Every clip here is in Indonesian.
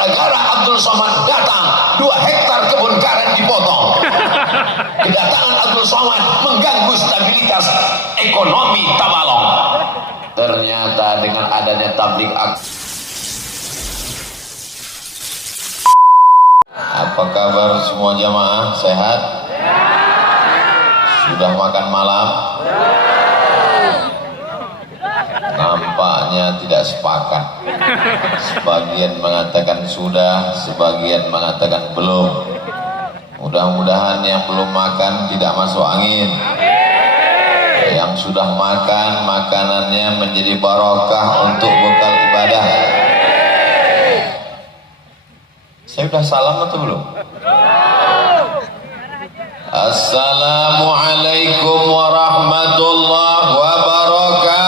gara-gara Abdul Somad datang 2 hektar kebun karet dipotong. Kedatangan Abdul Somad mengganggu stabilitas ekonomi Tabalong. Ternyata dengan adanya tablik akbar. Apa kabar semua jamaah? Sehat? Sudah makan malam? Nampaknya tidak sepakat. Sebagian mengatakan sudah, sebagian mengatakan belum. Mudah-mudahan yang belum makan tidak masuk angin. Yang sudah makan, makanannya menjadi barokah untuk bekal ibadah. Saya sudah salam atau belum? Assalamualaikum warahmatullahi wabarakatuh.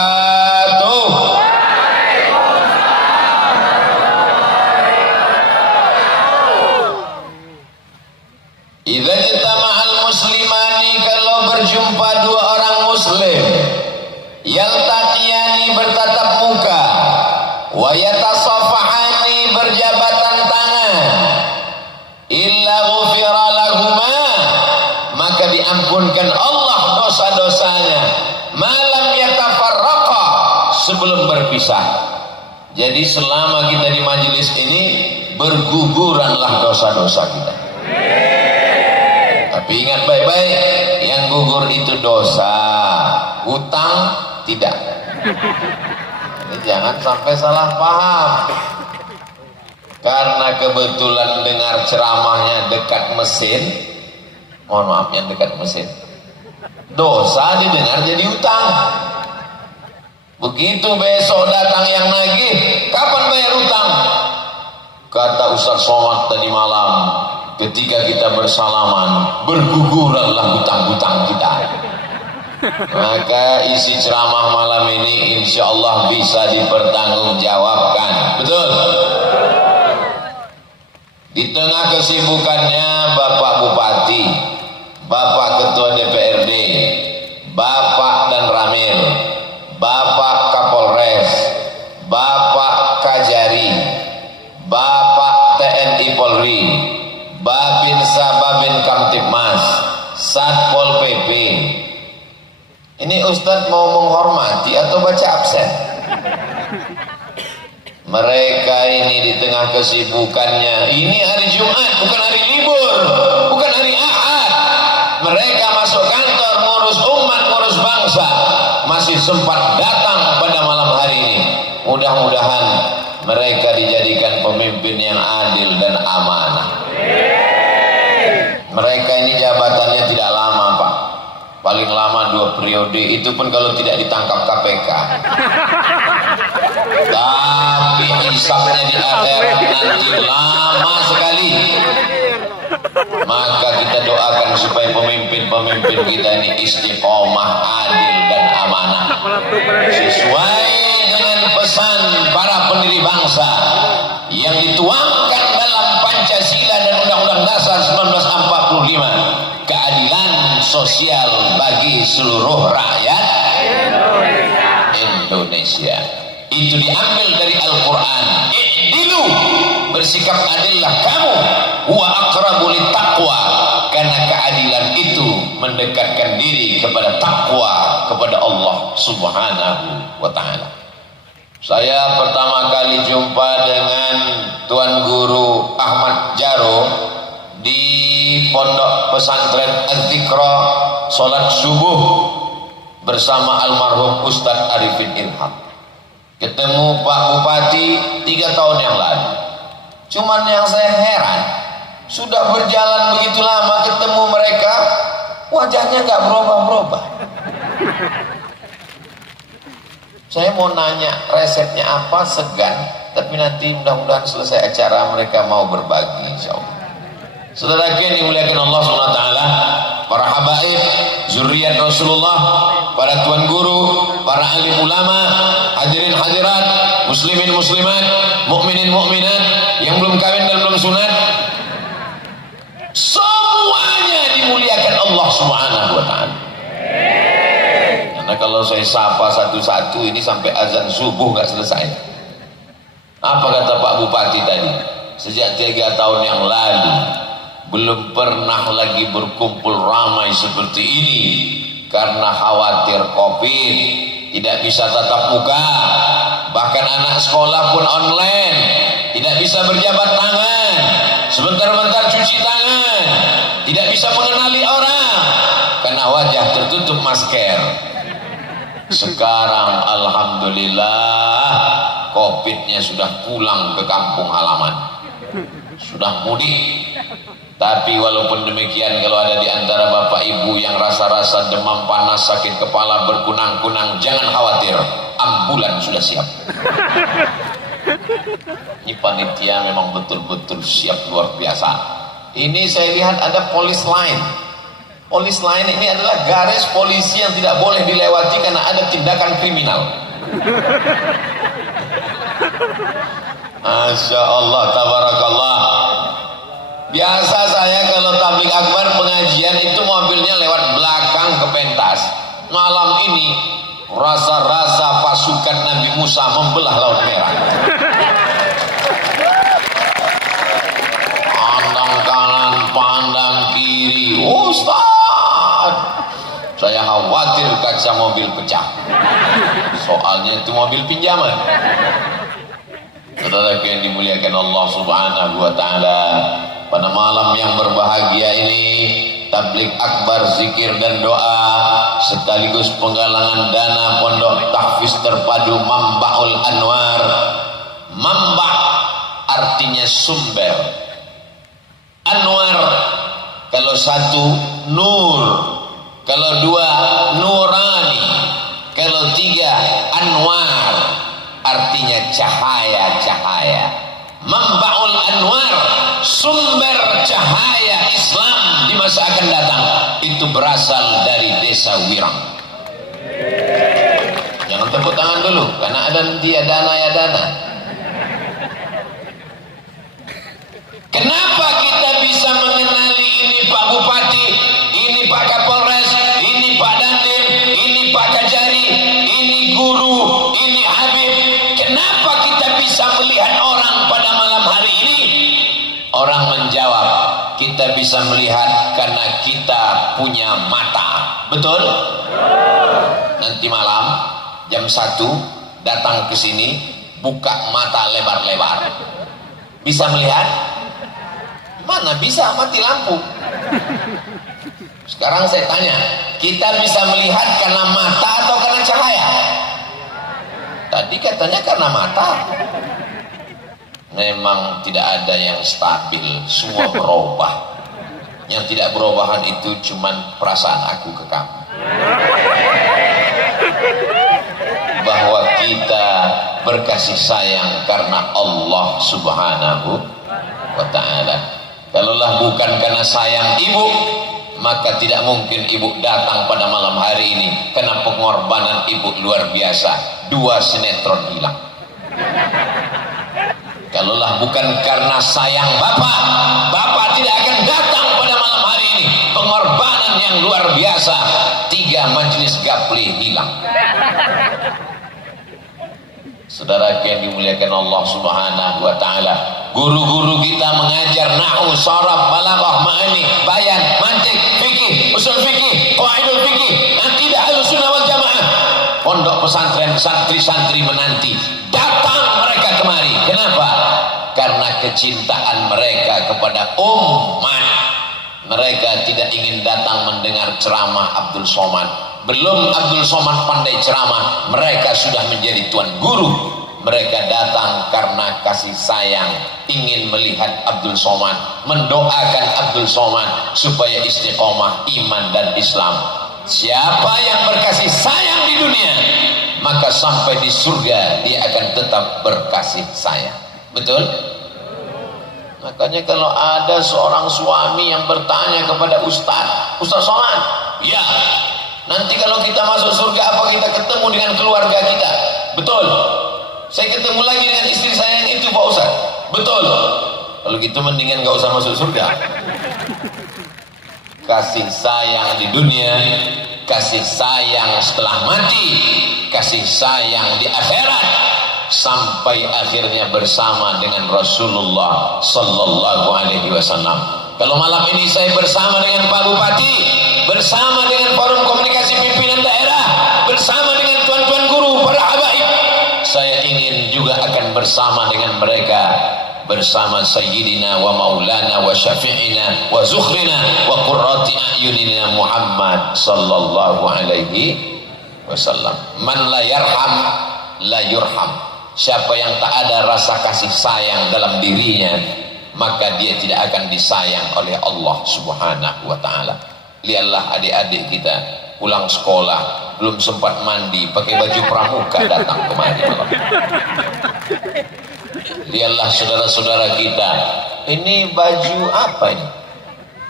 Idza jitama'al muslimani, kalau berjumpa 2 orang muslim, yaltaqiyani, bertatap muka, wa yatasafahani, berjabatan tangan, illa ghufira lahuma, maka diampunkan Allah dosa-dosanya, malam yatafarraqa, sebelum berpisah. Jadi selama kita di majelis ini, berguguranlah dosa-dosa kita. Tapi ingat baik-baik, yang gugur itu dosa, hutang tidak. Jadi jangan sampai salah paham. Karena kebetulan dengar ceramahnya dekat mesin, mohon maaf yang dekat mesin, dosa didengar jadi hutang. Begitu besok datang yang nagih, kapan bayar hutang? Kata Ustaz Somad tadi malam, ketika kita bersalaman, berguguranlah hutang-hutang kita. Maka isi ceramah malam ini insya Allah bisa dipertanggungjawabkan. Betul? Di tengah kesibukannya Bapak Bupati, Bapak Ketua DPRD, Bapak dan Ramil, Bapak Kapolres, Bapak Kajari, Bapak TNI Polri, Babinsa Babin Kamtibmas, Satpol PP. Ini Ustadz mau menghormati atau baca absen? Mereka ini di tengah kesibukannya, ini hari Jumat, bukan hari libur, bukan hari Ahad. Mereka masuk kantor, ngurus umat, ngurus bangsa, masih sempat datang pada malam hari ini. Mudah-mudahan mereka dijadikan pemimpin yang adil dan amanah. Mereka ini jabatannya tidak lama, Pak. Paling lama 2 periode, itu pun kalau tidak ditangkap KPK. Tapi hisabnya di akhirat nanti lama sekali. Maka kita doakan supaya pemimpin-pemimpin kita ini istiqomah, adil dan amanah, sesuai dengan pesan para pendiri bangsa yang dituangkan dalam Pancasila dan Undang-Undang Dasar 1945, keadilan sosial bagi seluruh rakyat Indonesia. Itu diambil dari Al-Quran. I'dilu, bersikap adillah kamu, wa aqrabu littaqwa, karena keadilan itu mendekatkan diri kepada takwa kepada Allah Subhanahu wa ta'ala. Saya pertama kali jumpa dengan Tuan Guru Ahmad Jaro di Pondok Pesantren Az-Zikra, sholat subuh bersama almarhum Ustadz Arifin Ilham. Ketemu Pak Bupati 3 tahun yang lalu. Cuman yang saya heran, sudah berjalan begitu lama ketemu mereka, wajahnya gak berubah-berubah. Saya mau nanya resepnya apa, segan, tapi nanti mudah-mudahan selesai acara mereka mau berbagi insyaallah. Saudara yang dimuliakan Allah SWT, para habaib, zuriat Rasulullah, para tuan guru, para alim ulama, hadirin hadirat, muslimin muslimat, mukminin mukminat, yang belum kawin dan belum sunat, semuanya dimuliakan Allah Subhanahu wa ta'ala. Karena kalau saya sapa satu-satu ini sampai azan subuh nggak selesai. Apa kata Pak Bupati tadi? sejak 3 tahun yang lalu belum pernah lagi berkumpul ramai seperti ini karena khawatir COVID, tidak bisa tatap muka, bahkan anak sekolah pun online, tidak bisa berjabat tangan, sebentar-bentar cuci tangan, tidak bisa mengenali orang karena wajah tertutup masker. Sekarang alhamdulillah COVID-nya sudah pulang ke kampung halaman, sudah mudik. Tapi walaupun demikian, kalau ada di antara bapak ibu yang rasa-rasa demam panas, sakit kepala, berkunang-kunang, jangan khawatir, ambulan sudah siap. Ini panitia memang betul-betul siap luar biasa. Ini saya lihat ada polis line. Polis line ini adalah garis polisi yang tidak boleh dilewati karena ada tindakan kriminal. Masya Allah, tabarakallah. Biasa saya kalau tabligh akbar pengajian itu mobilnya lewat belakang ke pentas. Malam ini rasa-rasa pasukan Nabi Musa membelah Laut Merah. Pandang kanan, pandang kiri, Ustaz, saya khawatir kaca mobil pecah. Soalnya itu mobil pinjaman. Saudara yang dimuliakan Allah Subhanahu wa taala, pada malam yang berbahagia ini tabligh akbar, zikir dan doa sekaligus penggalangan dana Pondok Tahfiz Terpadu Mambaul Anwar. Mamba artinya sumber, Anwar kalau satu nur, kalau dua nurani, kalau tiga anwar artinya cahaya-cahaya. Mambaul Anwar, sumber cahaya Islam di masa akan datang, itu berasal dari desa Wirang. Jangan tepuk tangan dulu karena ada dia dana ya dana. Kenapa kita bisa mengenali ini Pak Bupati, ini Pak Kapolres, ini Pak Dandim, ini Pak Kajari, ini guru, ini Habib? Kenapa kita bisa melihat orang pada malam hari ini? Orang menjawab, kita bisa melihat karena kita punya mata. Betul? Nanti malam jam 1 datang ke sini, buka mata lebar-lebar. Bisa melihat? Mana bisa, mati lampu. Sekarang saya tanya, kita bisa melihat karena mata atau karena cahaya? Tadi katanya karena mata. Memang tidak ada yang stabil, semua berubah. Yang tidak berubahan itu cuman perasaan aku ke kamu, bahwa kita berkasih sayang karena Allah Subhanahu wa ta'ala. Kalaulah bukan karena sayang ibu, maka tidak mungkin ibu datang pada malam hari ini, karena pengorbanan ibu luar biasa. 2 sinetron hilang. Kalaulah bukan karena sayang bapak, bapak tidak akan datang pada malam hari ini. Pengorbanan yang luar biasa. 3 majelis gapli hilang. Saudara yang dimuliakan Allah Subhanahu wa ta'ala, guru-guru kita mengajar nahwu, sharaf, balaghah, ma'ani, bayan, mantik, fikih, usul fikih, qawaidul fikih, akidah Ahlussunnah wal Jamaah. Pondok pesantren, santri-santri menanti datang mereka kemari. Kenapa? Karena kecintaan mereka kepada umat. Mereka tidak ingin datang mendengar ceramah Abdul Somad. Belum Abdul Somad pandai ceramah, mereka sudah menjadi tuan guru. Mereka datang karena kasih sayang, ingin melihat Abdul Somad, mendoakan Abdul Somad supaya istiqomah iman dan Islam. Siapa yang berkasih sayang di dunia, maka sampai di surga dia akan tetap berkasih sayang. Betul? Makanya kalau ada seorang suami yang bertanya kepada Ustaz Somad, ya, nanti kalau kita masuk surga, apa kita ketemu dengan keluarga kita? Betul. Saya ketemu lagi dengan istri saya yang itu, Pak Ustaz. Betul. Kalau gitu mendingan gak usah masuk surga. Kasih sayang di dunia, kasih sayang setelah mati, kasih sayang di akhirat. sampai akhirnya bersama dengan Rasulullah sallallahu alaihi wasallam. Kalau malam ini saya bersama dengan Pak Bupati, bersama dengan Forum Komunikasi Pimpinan Daerah, bersama dengan tuan-tuan guru, para habaib, saya ingin juga akan bersama dengan mereka, bersama Sayyidina wa Maulana wa Syafi'ina wa Zukhrina wa Qurrati A'yunina Muhammad sallallahu alaihi wasallam. Man la yarham la yurham. Siapa yang tak ada rasa kasih sayang dalam dirinya, maka dia tidak akan disayang oleh Allah subhanahu wa ta'ala. Lihatlah adik-adik kita pulang sekolah belum sempat mandi, pakai baju pramuka datang kemari. Lihatlah saudara-saudara kita, ini baju apa ini?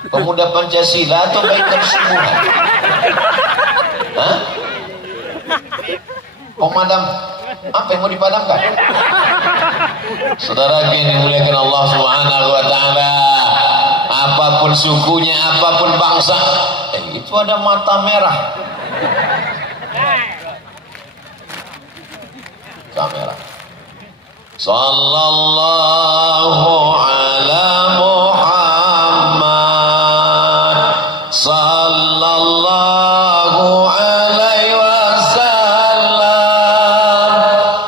Pemuda Pancasila atau Baikan Sibuhan? Hah? Pemadam apa yang mau dipadamkan? Saudara yang dimuliakan Allah Subhanahu wa taala, apapun sukunya, apapun bangsa, itu ada mata merah. Kamera. Sallallahu ala Muhammad sallallahu alaihi wasallam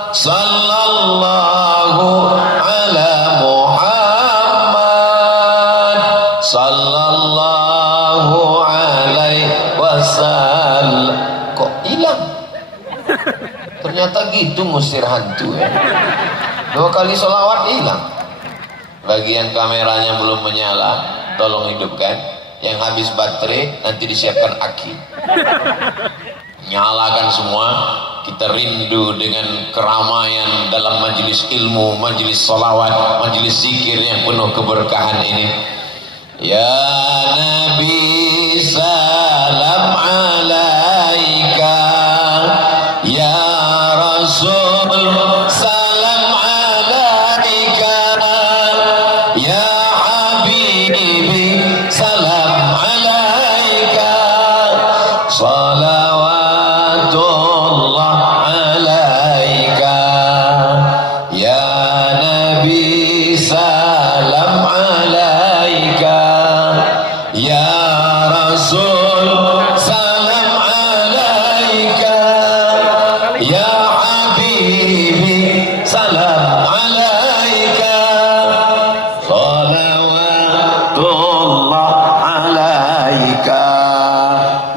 sallallahu ala Muhammad sallallahu alaihi wasallam. Kok hilang? Ternyata gitu musir hantu ya. 2 kali sholawat hilang. Bagian kameranya belum menyala, tolong hidupkan. Yang habis baterai nanti disiapkan aki. Nyalakan semua. Kita rindu dengan keramaian dalam majelis ilmu, majelis sholawat, majelis zikir yang penuh keberkahan ini. Ya Nabi salam alaika, ya Rasul salam alaika, ya Habibi salam alaika, salawatullah alaika, ya Nabi salam alaika, ya Rasul salam alaika, ya Habibi salam alaika, salawatullah alaika.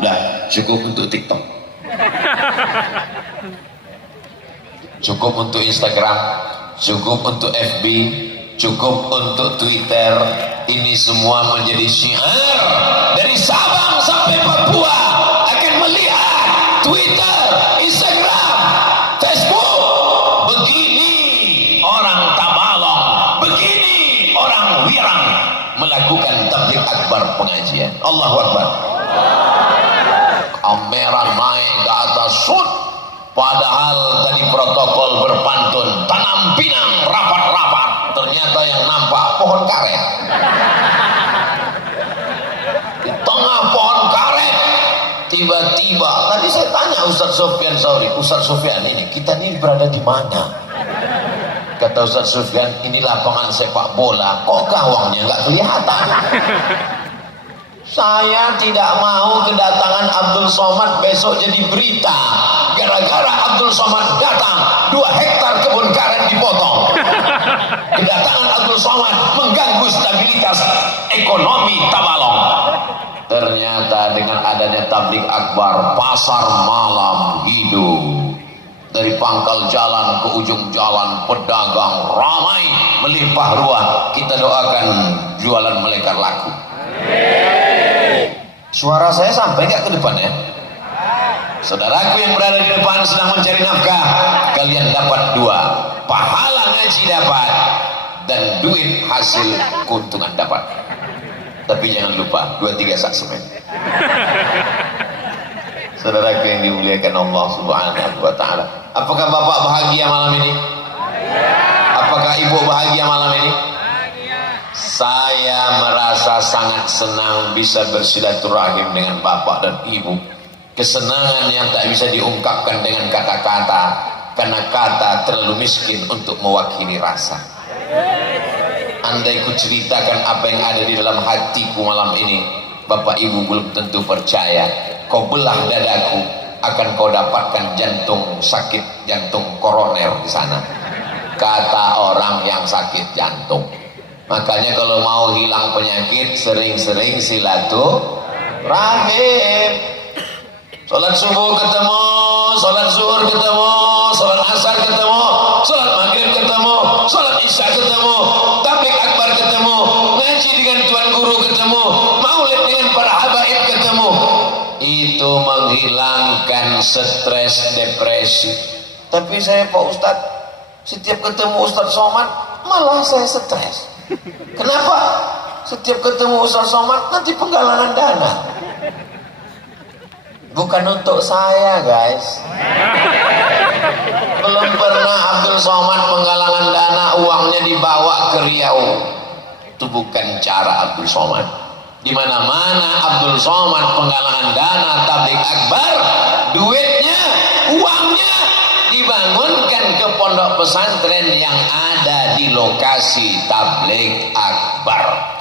Dah cukup untuk TikTok, cukup untuk Instagram, cukup untuk FB, cukup untuk Twitter. Ini semua menjadi syiar dari Sabang sampai Papua akan melihat Twitter, Instagram, Facebook. Begini orang Tabalong, begini orang Wirang melakukan tabligh akbar pengajian. Allahu Akbar. Kamera naik ke atas sud, padahal tadi protokol berpantun tanam pinang rapat-rapat, ternyata yang nampak pohon karet. Di tengah pohon karet tiba-tiba tadi saya tanya Ustaz Sofyan Sauri, Ustaz Sofyan, ini kita ini berada di mana? Kata Ustaz Sofyan, ini lapangan sepak bola, kok gawangnya nggak kelihatan? Saya tidak mau kedatangan Abdul Somad besok jadi berita. Gara-gara Abdul Somad datang, 2 hektar kebun karet dipotong. Kedatangan Abdul Somad mengganggu stabilitas ekonomi Tabalong. Ternyata dengan adanya tabligh akbar, pasar malam hidup. Dari pangkal jalan ke ujung jalan, pedagang ramai, melimpah ruah. Kita doakan jualan melekar laku. Suara saya sampai nggak ke depan ya? Saudaraku yang berada di depan sedang mencari nafkah, kalian dapat 2, pahala ngaji dapat dan duit hasil keuntungan dapat. Tapi jangan lupa 2-3 sak semen. Saudaraku yang dimuliakan Allah Subhanahu wa taala, apakah Bapak bahagia malam ini? Apakah Ibu bahagia malam ini? Saya merasa sangat senang bisa bersilaturahim dengan Bapak dan Ibu. Kesenangan yang tak bisa diungkapkan dengan kata-kata, karena kata terlalu miskin untuk mewakili rasa. Andai ku ceritakan apa yang ada di dalam hatiku malam ini, Bapak Ibu belum tentu percaya. Kau belah dadaku, akan kau dapatkan jantung sakit, jantung koroner di sana, kata orang yang sakit jantung. Makanya kalau mau hilang penyakit, sering-sering silaturahim. Sholat subuh ketemu, sholat zuhur ketemu, sholat asar ketemu, sholat maghrib ketemu, sholat isya ketemu, tabligh akbar ketemu, ngaji dengan tuan guru ketemu, maulid dengan para habaib ketemu. Itu menghilangkan stres, depresi. Tapi saya Pak Ustadz, setiap ketemu Ustadz Somad malah saya stres. Kenapa? Setiap ketemu Ustadz Somad nanti penggalangan dana. Bukan untuk saya guys. Belum pernah Abdul Somad penggalangan dana uangnya dibawa ke Riau. Itu bukan cara Abdul Somad. Di mana-mana Abdul Somad penggalangan dana tabligh akbar, duitnya, uangnya dibangunkan ke pondok pesantren yang ada di lokasi tabligh akbar.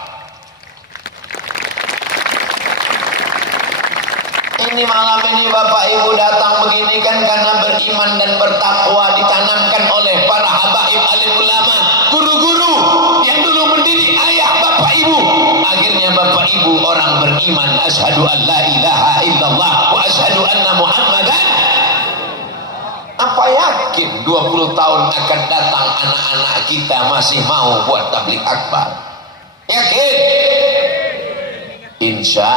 Ini malam ini Bapak Ibu datang begini kan karena beriman dan bertakwa ditanamkan oleh para habaib alim ulama, guru-guru yang dulu mendidik ayah Bapak Ibu. Akhirnya Bapak Ibu orang beriman, asyhadu an la ilaha illallah wa asyhadu anna muhammadan. Apa yakin 20 tahun akan datang anak-anak kita masih mau buat tabligh akbar? Yakin? Insya.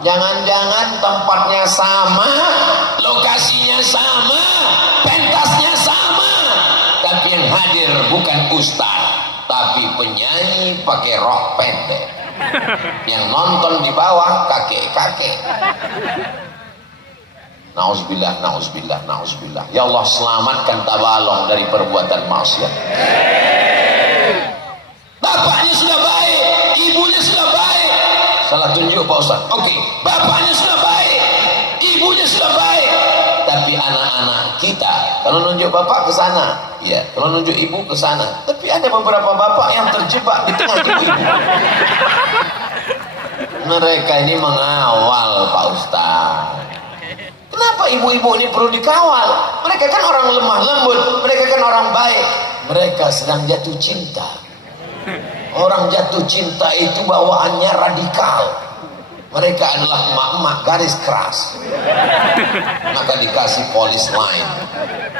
Jangan-jangan tempatnya sama, lokasinya sama, pentasnya sama, tapi yang hadir bukan ustaz, tapi penyanyi pakai rok pendek. Yang nonton di bawah kakek-kakek. Nauzubillah, nauzubillah, nauzubillah. Ya Allah, selamatkan Tabalong dari perbuatan maksiat. Bapaknya sudah baik, ibunya sudah baik. Salah tunjuk Pak Ustaz. Oke, bapaknya sudah baik, ibunya sudah baik, tapi anak-anak kita, kalau nunjuk bapak ke sana, ya, kalau nunjuk ibu ke sana. Tapi ada beberapa bapak yang terjebak di tengah ibu-ibu. Mereka ini mengawal Pak Ustaz. Kenapa ibu-ibu ini perlu dikawal? Mereka kan orang lemah lembut, mereka kan orang baik. Mereka sedang jatuh cinta. Orang jatuh cinta itu bawaannya radikal. Mereka adalah emak-emak garis keras. Maka dikasih polis lain,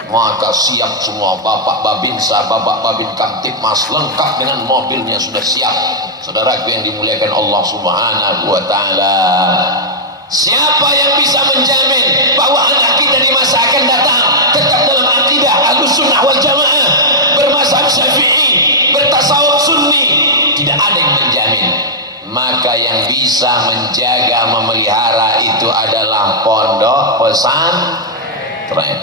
maka siap semua. Bapak Babinsa, Bapak Babin Kamtipmas lengkap dengan mobilnya sudah siap. Saudaraku yang dimuliakan Allah Subhanahu wa ta'ala, siapa yang bisa menjamin bahwa anak kita di masa akan datang tetap dalam akidah Ahlussunnah wal Jamaah, bermazhab Syafi'i, bertasawuf Sunni? Tidak ada yang menjamin. Maka yang bisa menjaga, memelihara itu adalah pondok pesantren.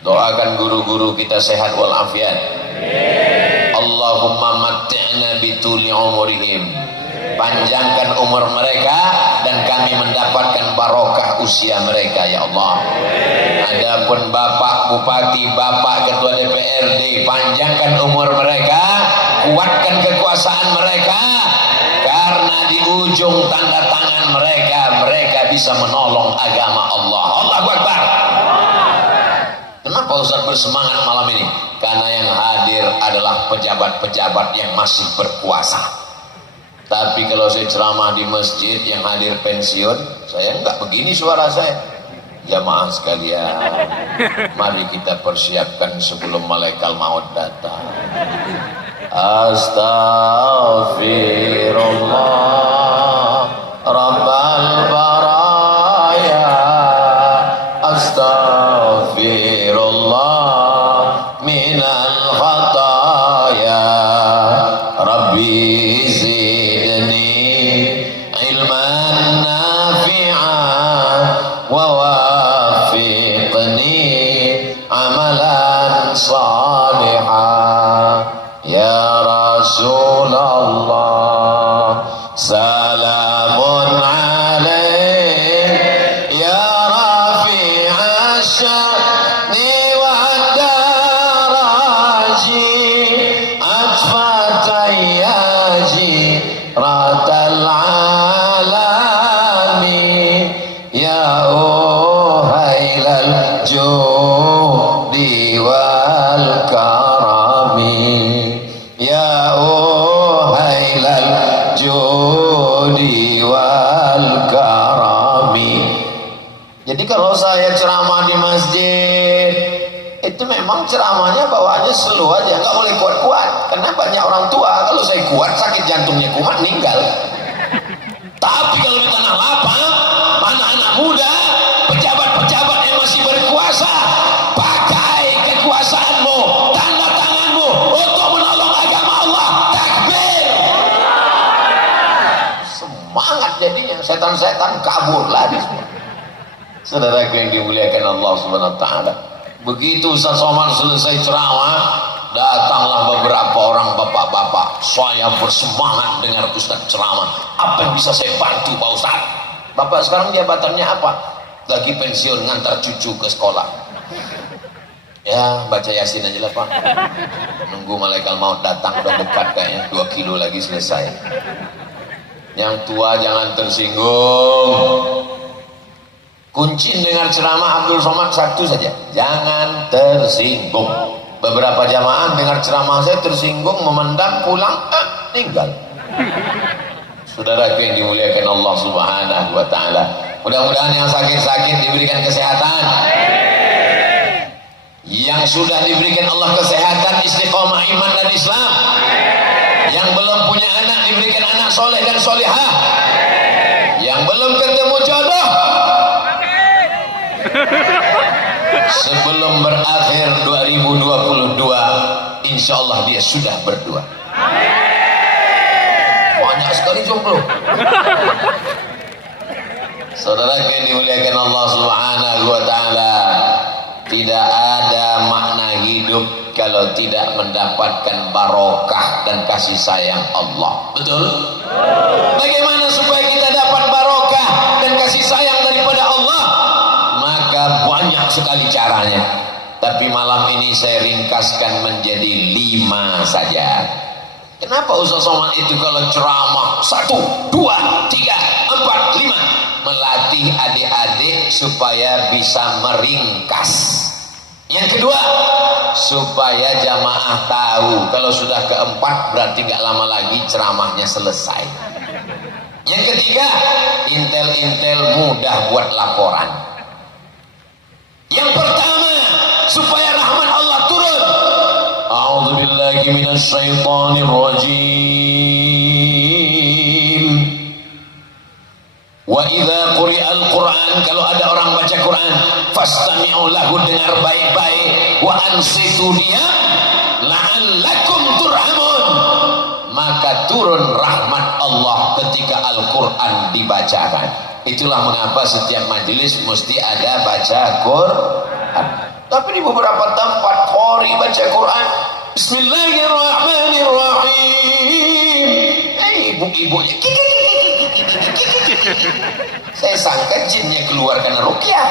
Doakan guru-guru kita sehat walafiat. Allahumma matti'na bituli umurihim. Panjangkan umur mereka dan kami mendapatkan barokah usia mereka ya Allah. Adapun Bapak Bupati, Bapak Ketua DPRD, panjangkan umur mereka, kuatkan kekuasaan mereka, karena di ujung tanda tangan mereka, mereka bisa menolong agama Allah. Allahu Akbar. Kenapa Ustaz bersemangat malam ini? Karena yang hadir adalah pejabat-pejabat yang masih berkuasa. Tapi kalau saya ceramah di masjid yang hadir pensiun, saya enggak begini suara saya. Jamaah sekalian, mari kita persiapkan sebelum malaikat maut datang. Astaghfirullah Rabbal baraya, astaghfirullah minal khataya, Rabbi Rasulullah, salamun alaik ya rafi'asyani wa hailal judi wal karami. Jadi kalau saya ceramah di masjid itu memang ceramahnya bawaannya slow aja, nggak boleh kuat-kuat karena banyak orang tua. Kalau saya kuat sakit jantungnya kumat meninggal. Tapi kalau di tanah lapang, anak-anak muda, pejabat-pejabat yang masih berkuasa, pakai kekuasaanmu, tanda tanganmu untuk menolong agama Allah. Takbir. Semangat jadinya, setan-setan kabur lagi semua. Saudaraku yang dimuliakan Allah Subhanahu wa taala. Begitu Ustaz Somad selesai ceramah, datanglah beberapa orang bapak-bapak. Saya bersemangat dengar Ustaz ceramah. Apa yang bisa saya bantu Pak Ustaz? Bapak sekarang jabatannya apa? Lagi pensiun ngantar cucu ke sekolah. Ya baca Yasin aja lah Pak. Nunggu malaikat maut datang, udah dekat kayaknya, 2 kilo lagi selesai. Yang tua jangan tersinggung. Kunci dengar ceramah Abdul Somad satu saja, jangan tersinggung. Beberapa jamaah dengar ceramah saya tersinggung, memandang, pulang, tinggal. Saudara yang dimuliakan Allah Subhanahu wa taala, mudah-mudahan yang sakit-sakit diberikan kesehatan. Yang sudah diberikan Allah kesehatan, istiqomah iman dan Islam. Yang belum punya anak diberikan anak soleh dan solehah. Yang belum ketemu jodoh, sebelum berakhir 2022 insya Allah dia sudah berdua. Banyak sekali jomblo. Saudara yang dimuliakan Allah Subhanahu wa taala, tidak ada makna hidup kalau tidak mendapatkan barokah dan kasih sayang Allah. Betul? Bagaimana supaya kita dapat barokah dan kasih sayang daripada Allah? Banyak sekali caranya, tapi malam ini saya ringkaskan menjadi 5 saja. Kenapa Ustaz Somad itu kalau ceramah 1, 2, 3, 4, 5 melatih adik-adik supaya bisa meringkas. Yang kedua, supaya jamaah tahu kalau sudah keempat berarti nggak lama lagi ceramahnya selesai. Yang ketiga, intel-intel mudah buat laporan. Yang pertama, supaya rahmat Allah turun. A'udzubillahi minasyaitonir rajim. Wa idza quri'al Qur'an, kalau ada orang baca Quran, fastami'u lahu, dengar baik-baik, wa ansitu dia la'allakum turhamun. Maka turun rahmat Allah ketika Al-Qur'an dibacakan. Itulah mengapa setiap majelis mesti ada baca Quran. Tapi di beberapa tempat qori baca Quran, Bismillahirrahmanirrahim. Ibu-ibunya saya sangka jinnya keluar karena ruqyah.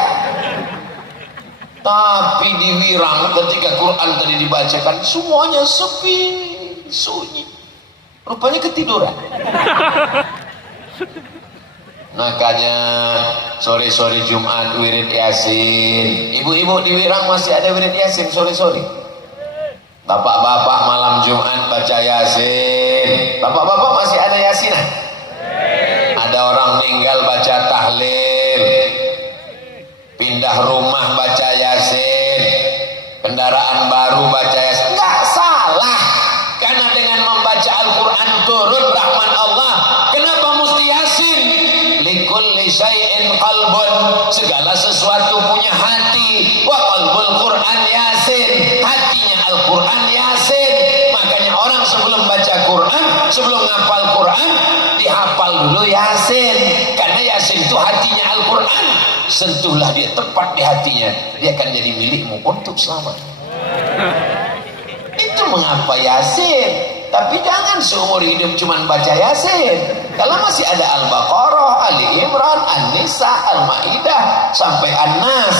Tapi di Wirang ketika Quran tadi dibacakan, semuanya sepi, sunyi. Rupanya ketiduran. Makanya sore-sore Jumat wirid Yasin. Ibu-ibu di Wirang masih ada wirid Yasin sore-sore. Bapak-bapak malam Jumat baca Yasin. Bapak-bapak masih ada Yasinan? Ada orang meninggal baca tahlil. Pindah rumah baca Yasin. Kendaraan baru baca Yasin. Enggak salah. Karena dengan membaca Al-Quran turun rahmat Allah. Kenapa mesti Yasin? Likulli syai'in qalbun, segala sesuatu punya hati. Wa qalbul Quran Yasin, hatinya Al-Quran Yasin. Makanya orang sebelum baca Quran, sebelum ngapal Quran, dihafal dulu Yasin. Karena Yasin itu hatinya Al-Quran. Sentuhlah dia tepat di hatinya, dia akan jadi milikmu untuk selamanya. Itu mengapa Yasin. Tapi jangan seumur hidup cuma baca Yasin. Kalau masih ada Al-Baqarah, Ali Imran, An-Nisa, Al-Maidah sampai An-Nas.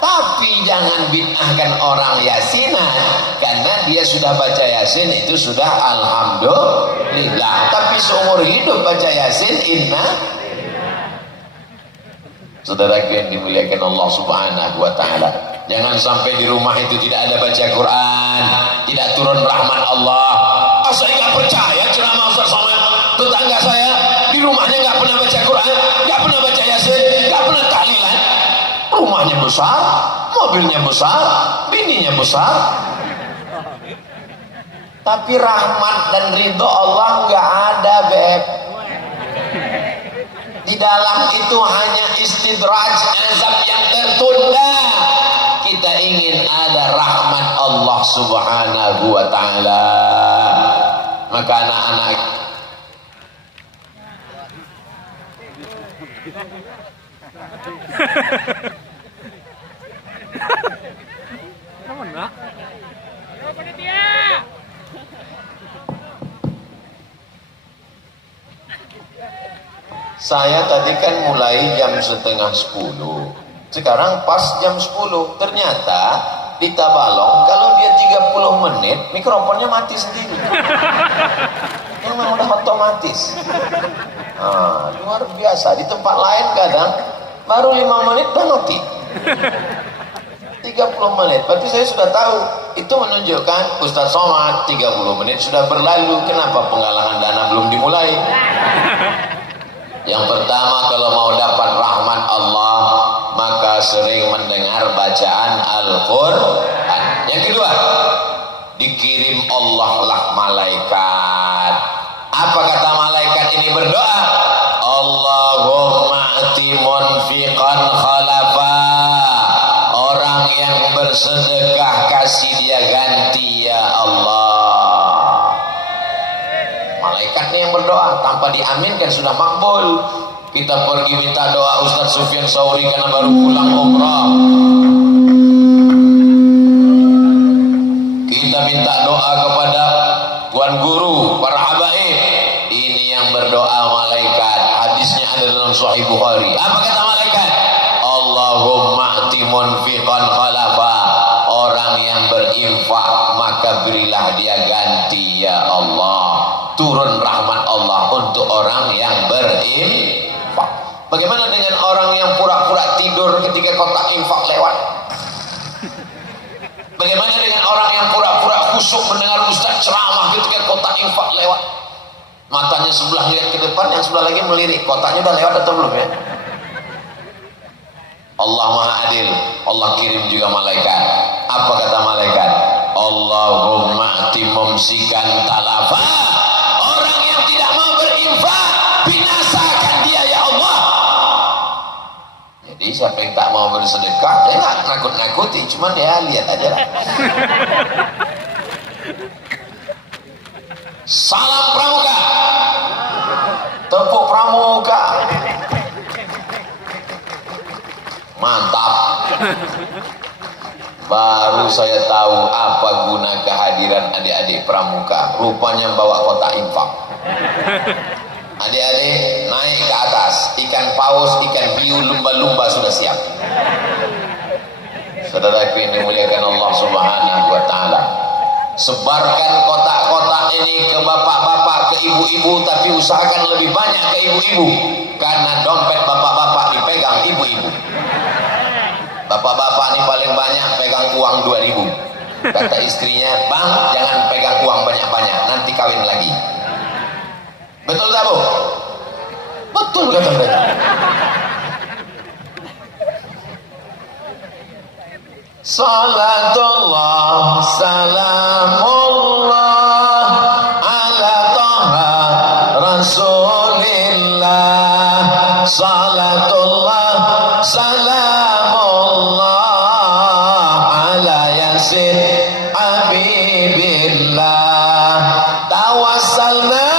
Tapi jangan bid'ahkan orang Yasinan, karena dia sudah baca Yasin itu sudah alhamdulillah. Tapi seumur hidup baca Yasin, inna. Saudara yang dimuliakan Allah Subhanahu wa taala, jangan sampai di rumah itu tidak ada baca Quran, tidak turun rahmat Allah. saya nggak percaya ceramah Ustaz Somad. Tetangga saya di rumahnya nggak pernah baca Quran, nggak pernah baca Yasin, nggak pernah tahlilan. Rumahnya besar, mobilnya besar, bininya besar, tapi rahmat dan ridho Allah nggak ada, Beb. Di dalam itu hanya istidraj, azab yang tertunda. Kita ingin ada rahmat Allah Subhanahu wa ta'ala. Maka anak-anak saya tadi kan mulai jam setengah 10. Sekarang pas jam 10. Ternyata di Tabalong kalau dia 30 menit mikrofonnya mati sendiri. Memang udah otomatis. Luar biasa. Di tempat lain kadang baru 5 menit udah mati. 30 menit. Tapi saya sudah tahu itu menunjukkan Ustaz Somad 30 menit sudah berlalu. Kenapa penggalangan dana belum dimulai? Yang pertama, kalau mau dapat rahmat Allah maka sering mendengar bacaan Al-Quran. Yang kedua, dikirim Allah lah malaikat. Apa kata malaikat ini berdoa? Allahumma ati munfiqan khalafa. Orang yang bersedekah kasih dia ganti ya Allah. Malaikat ini yang berdoa, tanpa diaminkan sudah makbul. Kita pergi minta doa Ustaz Sufyan Sauri karena baru pulang umrah. Kita minta doa kepada Tuan Guru, para habaib. Ini yang berdoa malaikat. Hadisnya ada dalam Sahih Bukhari. Apa kata malaikat? Allahumma ati munfiqan khalafa. Orang yang berinfak maka berilah dia ganti ya Allah. Turun rahmat Allah untuk orang yang berinfak. Bagaimana dengan orang yang pura-pura tidur ketika kotak infak lewat? Bagaimana dengan orang yang pura-pura khusyuk mendengar ustaz ceramah ketika kotak infak lewat? Matanya sebelah lihat ke depan, yang sebelah lagi melirik. Kotaknya udah lewat atau belum ya? Allah Maha Adil. Allah kirim juga malaikat. Apa kata malaikat? Allahumma ati mumsikan talafa. Orang yang tidak mau berinfak, binasakan dia ya Allah. Jadi siapa yang tak mau bersedekah, dia nggak nakut-nakuti, cuman dia lihat aja lah. Salam pramuka, tepuk pramuka, mantap. Baru saya tahu apa guna kehadiran adik-adik pramuka. Rupanya bawa kotak infak. Adik-adik naik ke atas, ikan paus, ikan hiu, lumba-lumba sudah siap. Saudaraku yang dimuliakan Allah Subhanahu wa ta'ala, sebarkan kotak-kotak ini ke bapak-bapak, ke ibu-ibu, tapi usahakan lebih banyak ke ibu-ibu, karena dompet bapak-bapak dipegang ibu-ibu. Bapak-bapak ini paling banyak pegang uang 2.000. Kata istrinya, bang jangan pegang uang banyak-banyak, nanti kawin lagi. Betul tak Bu? Betul kata mereka. Salatullah salamullah ala taha rasulillah. Salatullah salamullah ala yasin habibillah. Tawassalna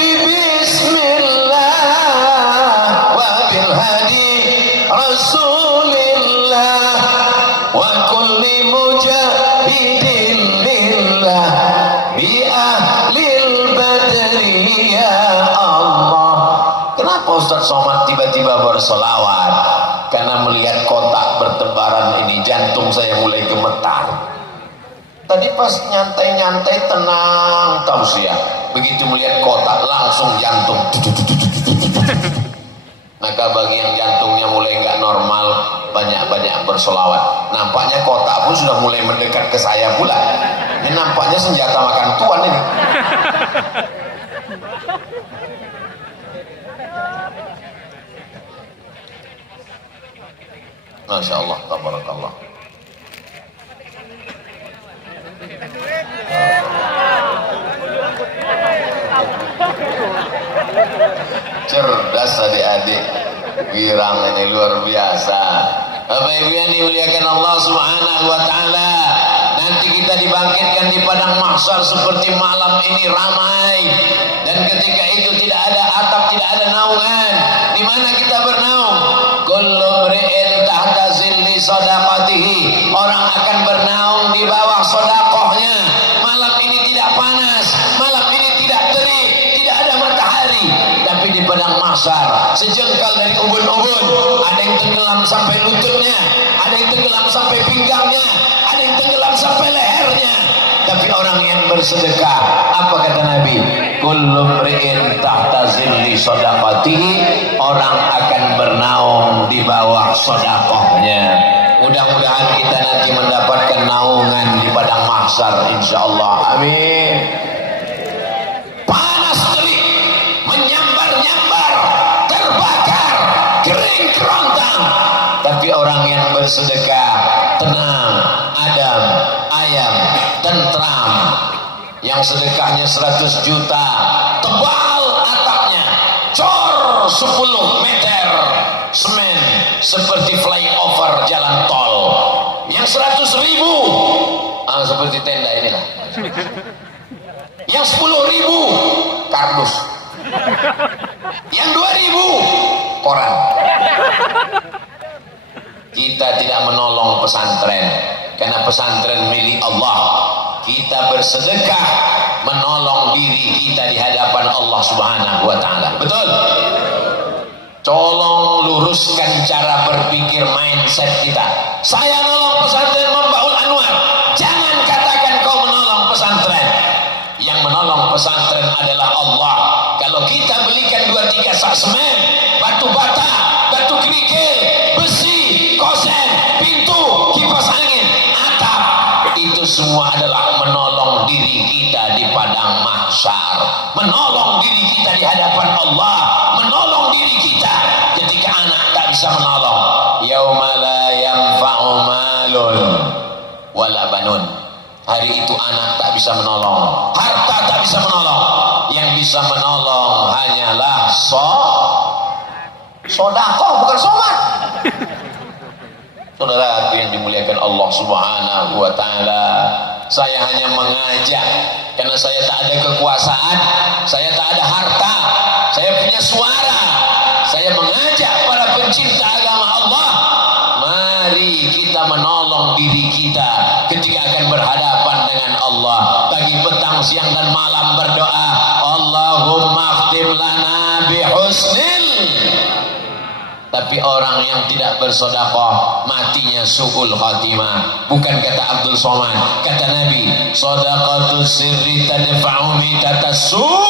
bismillah wa bil hadi rasulillah wa kulli mujahidin lillah bi ahlil badri ya Allah. Kenapa Ustaz Somad tiba-tiba bersolawat? Karena melihat kotak bertebaran ini jantung saya mulai gemetar. Tadi pas nyantai-nyantai tenang tausiah, begitu melihat kotak langsung jantung. Maka bagi yang jantungnya mulai nggak normal, banyak-banyak bersolawat. Nampaknya kotak pun sudah mulai mendekat ke saya pula. Ini nampaknya senjata makan tuan ini. Masya Allah, tabarakallah. Cerdas adik-adik, girang ini luar biasa. Bapak Ibu yang dimuliakan Allah Subhanahu wa taala, nanti kita dibangkitkan di padang mahsyar seperti malam ini ramai, dan ketika itu tidak ada atap, tidak ada naungan. Di mana kita bernaung? Kullu mri'in tahta zilli shadaqatihi. Orang akan bernaung di bawah sedekahnya. Malam ini tidak panas, malam ini tidak terik, tidak ada matahari, tapi di padang mahsyar sejengkal dari ubun-ubun, ada yang tenggelam sampai lututnya, ada yang tenggelam sampai pinggangnya, ada yang tenggelam sampai lehernya. Tapi orang yang bersedekah, apa kata Nabi? Kullu mri'in tahta zilli shadaqatihi. Orang akan bernaung di bawah sedekahnya. Mudah-mudahan kita nanti mendapatkan naungan di padang mahsyar insyaallah. Amin. Panas terik, menyambar-nyambar, terbakar, kering kerontang. Tapi orang yang bersedekah tenang, adem, ayam, tentram. Yang sedekahnya 100 juta, tebal atapnya, cor 10 meter semen seperti flyover jalan tol. Yang 100.000 seperti tenda inilah. Yang 10.000 kardus. Yang 2.000 koran. Kita tidak menolong pesantren karena pesantren milik Allah. Kita bersedekah menolong diri kita di hadapan Allah Subhanahu wa taala. Betul? Tolong luruskan cara berpikir mindset kita. Saya nolong pesantren Mambaul Anwar. Jangan katakan kau menolong pesantren. Yang menolong pesantren adalah Allah. Kalau kita belikan 2-3 sak semen, batu bata, batu kerikil, besi, kosen, pintu, kipas angin, atap, itu semua adalah menolong diri kita di padang mahsyar, menolong diri kita di hadapan Allah, menolong diri kita ketika anak tak bisa menolong. Yauma la yanfa'u malun wala banun. Hari itu anak tak bisa menolong, harta tak bisa menolong. Yang bisa menolong hanyalah sedekah, bukan somat. Saudara yang dimuliakan Allah Subhanahu wa taala, saya hanya mengajak karena saya tak ada kekuasaan, saya tak ada harta, saya punya suara. Saya mengajak para pencinta agama Allah, mari kita menolong diri kita ketika akan berhadapan dengan Allah. Pagi, petang, siang dan malam berdoa, Allahumma khtim lana bihusnil. Tapi orang yang tidak bersedekah matinya su'ul khatimah. Bukan kata Abdul Somad, kata Nabi, shadaqatus sirri tadfa'u mitatas-su'.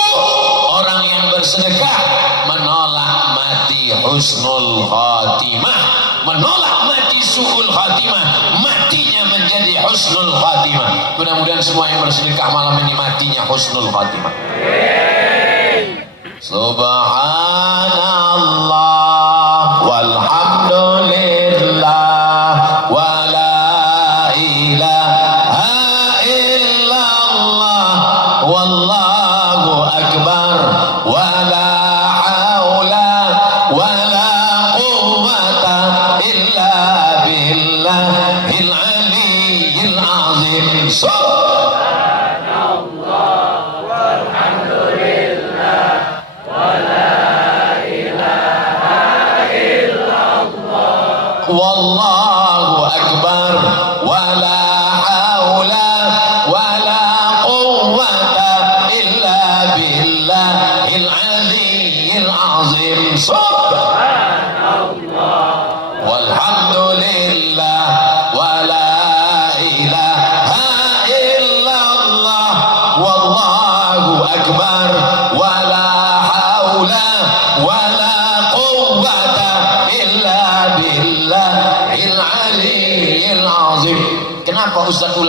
Orang yang bersedekah menolak mati husnul khatimah, menolak mati su'ul khatimah, matinya menjadi husnul khatimah. Mudah-mudahan semua yang bersedekah malam ini matinya husnul khatimah. Subhanallah walhamdulillah wa la ilaha illallah wallahu akbar wa la haula wa la quwwata illa billahil aliyyil azim. Subhanallah walhamdulillah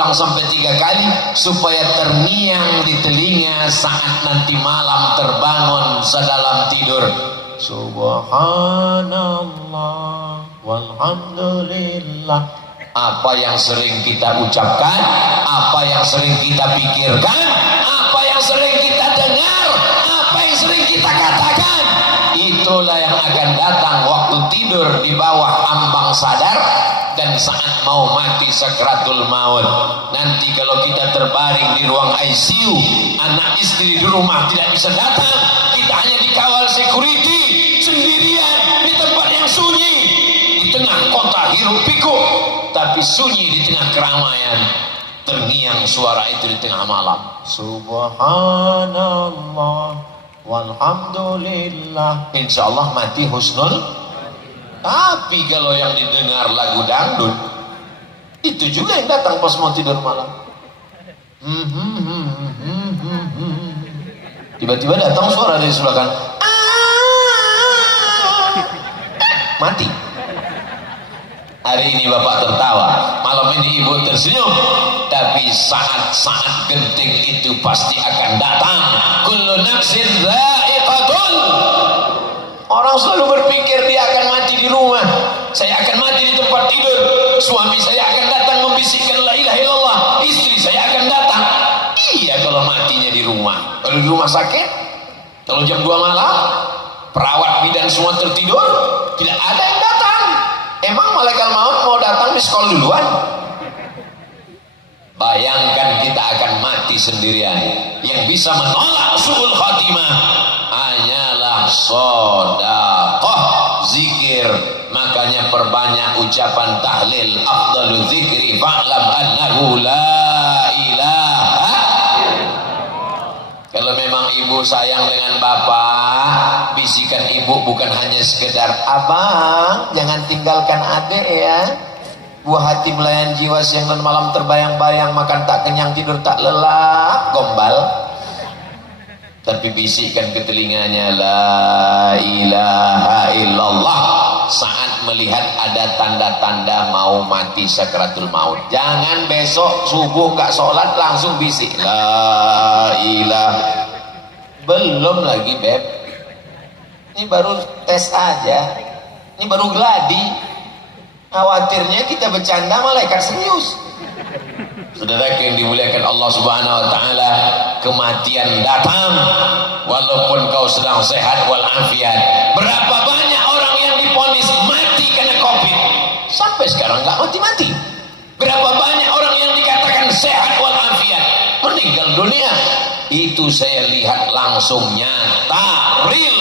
ulang sampai 3 kali supaya terngiang di telinga saat nanti malam terbangun sedalam tidur. Subhanallah walhamdulillah. Apa yang sering kita ucapkan, apa yang sering kita pikirkan, apa yang sering kita dengar, apa yang sering kita katakan, itulah yang akan datang waktu tidur di bawah ambang sadar dan saat mau mati sakratul maut. Nanti kalau kita terbaring di ruang ICU, anak istri di rumah tidak bisa datang, kita hanya dikawal security sendirian di tempat yang sunyi, di tengah kota hiruk pikuk, tapi sunyi di tengah keramaian. Terngiang suara itu di tengah malam. Subhanallah walhamdulillah. Insya Allah mati husnul. Tapi kalau yang didengar lagu dangdut, itu juga yang datang pas mau tidur malam. Tiba-tiba datang suara dari sebelah kanan, mati. Hari ini bapak tertawa, malam ini ibu tersenyum, tapi saat-saat genting itu pasti akan datang. Kullu nafsin dha'iqatul. Orang selalu berpikir dia akan mati di rumah, saya akan mati di tempat tidur, suami saya akan datang membisikkan la ilaha illallah, istri saya akan datang. Iya kalau matinya di rumah. Kalau di rumah sakit, kalau jam 2 malam perawat bidan semua tertidur, tidak ada yang datang. Emang malaikat maut mau datang di sekolah duluan? Bayangkan kita akan mati sendirian. Yang bisa menolak su'ul khatimah hanyalah shadaqah, zikir. Makanya perbanyak ucapan tahlil. Afdalu zikri fa'lam annahu la ilaha. Kalau memang ibu sayang dengan bapak, bisikan ibu bukan hanya sekedar, abang jangan tinggalkan adik ya, buah hati belayan jiwa siang dan malam terbayang-bayang, makan tak kenyang tidur tak lelap, gombal. Tapi bisikkan ke telinganya la ilaha illallah saat melihat ada tanda-tanda mau mati sakratul maut. Jangan besok subuh gak sholat langsung bisik la ilaha. Belum lagi beb, ini baru tes aja, ini baru gladi. Khawatirnya kita bercanda malaikat serius. Saudara yang dimuliakan Allah Subhanahu wa taala, kematian datang walaupun kau sedang sehat walafiat. Berapa banyak orang yang divonis mati karena Covid sampai sekarang enggak mati-mati. Berapa banyak orang yang dikatakan sehat walafiat meninggal dunia. Itu saya lihat langsung nyata, real.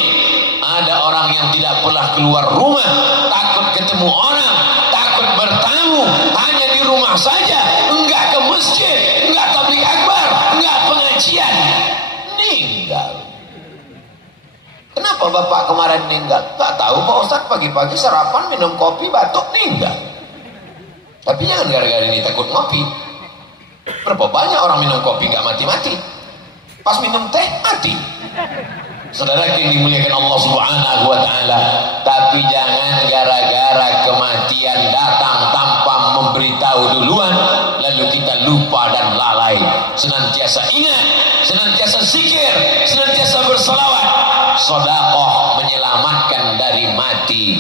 Ada orang yang tidak pernah keluar rumah, takut ketemu orang, takut bertamu, hanya di rumah saja, enggak ke masjid, enggak tabligh akbar, enggak pengajian, meninggal. Kenapa bapak kemarin meninggal? Tak tahu Pak Ustadz, pagi-pagi sarapan minum kopi batuk meninggal. Tapi jangan gara-gara ini takut ngopi. Berapa banyak orang minum kopi enggak mati-mati, pas minum teh mati. Saudara yang dimuliakan Allah Subhanahu wa taala, tapi jangan gara-gara kematian datang tanpa memberitahu duluan lalu kita lupa dan lalai. Senantiasa ingat, senantiasa zikir, senantiasa berselawat. Sedekah menyelamatkan dari mati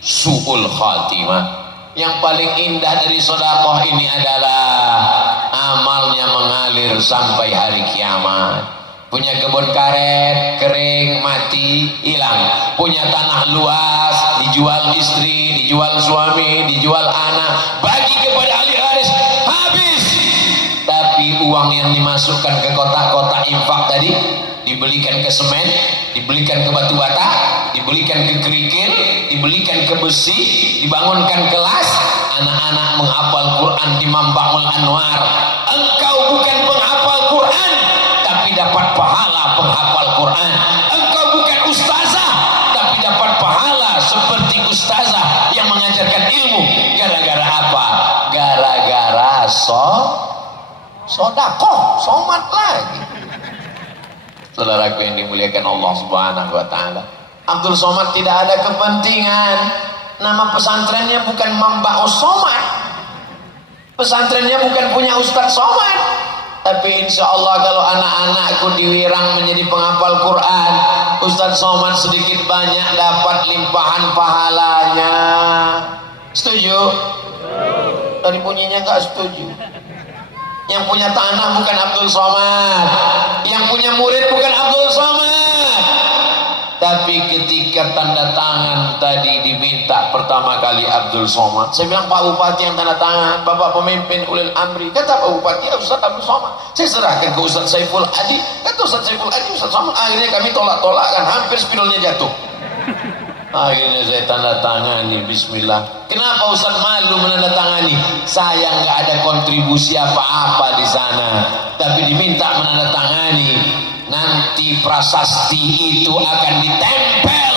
su'ul khatimah. Yang paling indah dari sedekah ini adalah amalnya mengalir sampai hari kiamat. Punya kebun karet kering mati hilang, punya tanah luas dijual istri, dijual suami, dijual anak, bagi kepada ahli waris habis. Tapi uang yang dimasukkan ke kotak-kotak infak tadi dibelikan ke semen, dibelikan ke batu bata, dibelikan ke kerikil, dibelikan ke besi, dibangunkan kelas, anak-anak menghafal Quran di Mambaul Anwar. Engkau bukan penghafal Quran, tapi dapat pahala penghafal Quran. Engkau bukan ustazah, tapi dapat pahala seperti ustazah yang mengajarkan ilmu. Gara-gara apa? Gara-gara sodakoh, somat lagi. Saudaraku yang dimuliakan Allah Subhanahu wa taala, Abdul Somad tidak ada kepentingan. Nama pesantrennya bukan Mambaus Somad. Pesantrennya bukan punya Ustadz Somad, tapi insya Allah kalau anak-anakku diwirang menjadi penghafal Quran, Ustadz Somad sedikit banyak dapat limpahan pahalanya. Setuju? Tadi bunyinya nggak setuju. Yang punya tanah bukan Abdul Somad, yang punya murid bukan Abdul Somad. Tapi ketika tanda tangan tadi diminta pertama kali Abdul Somad, saya bilang Pak Bupati yang tanda tangan, Bapak pemimpin ulil amri. Kata Pak Bupati, ya Ustaz Abdul Somad. Saya serahkan ke Ustaz Saiful Adi. Kata Ustaz Saiful Adi, Ustaz Somad. Akhirnya kami tolak-tolakkan, hampir spidolnya jatuh. Akhirnya saya tanda tangani, bismillah. Kenapa Ustaz malu menandatangani? Saya nggak ada kontribusi apa-apa di sana, tapi diminta menandatangani. Nanti prasasti itu akan ditempel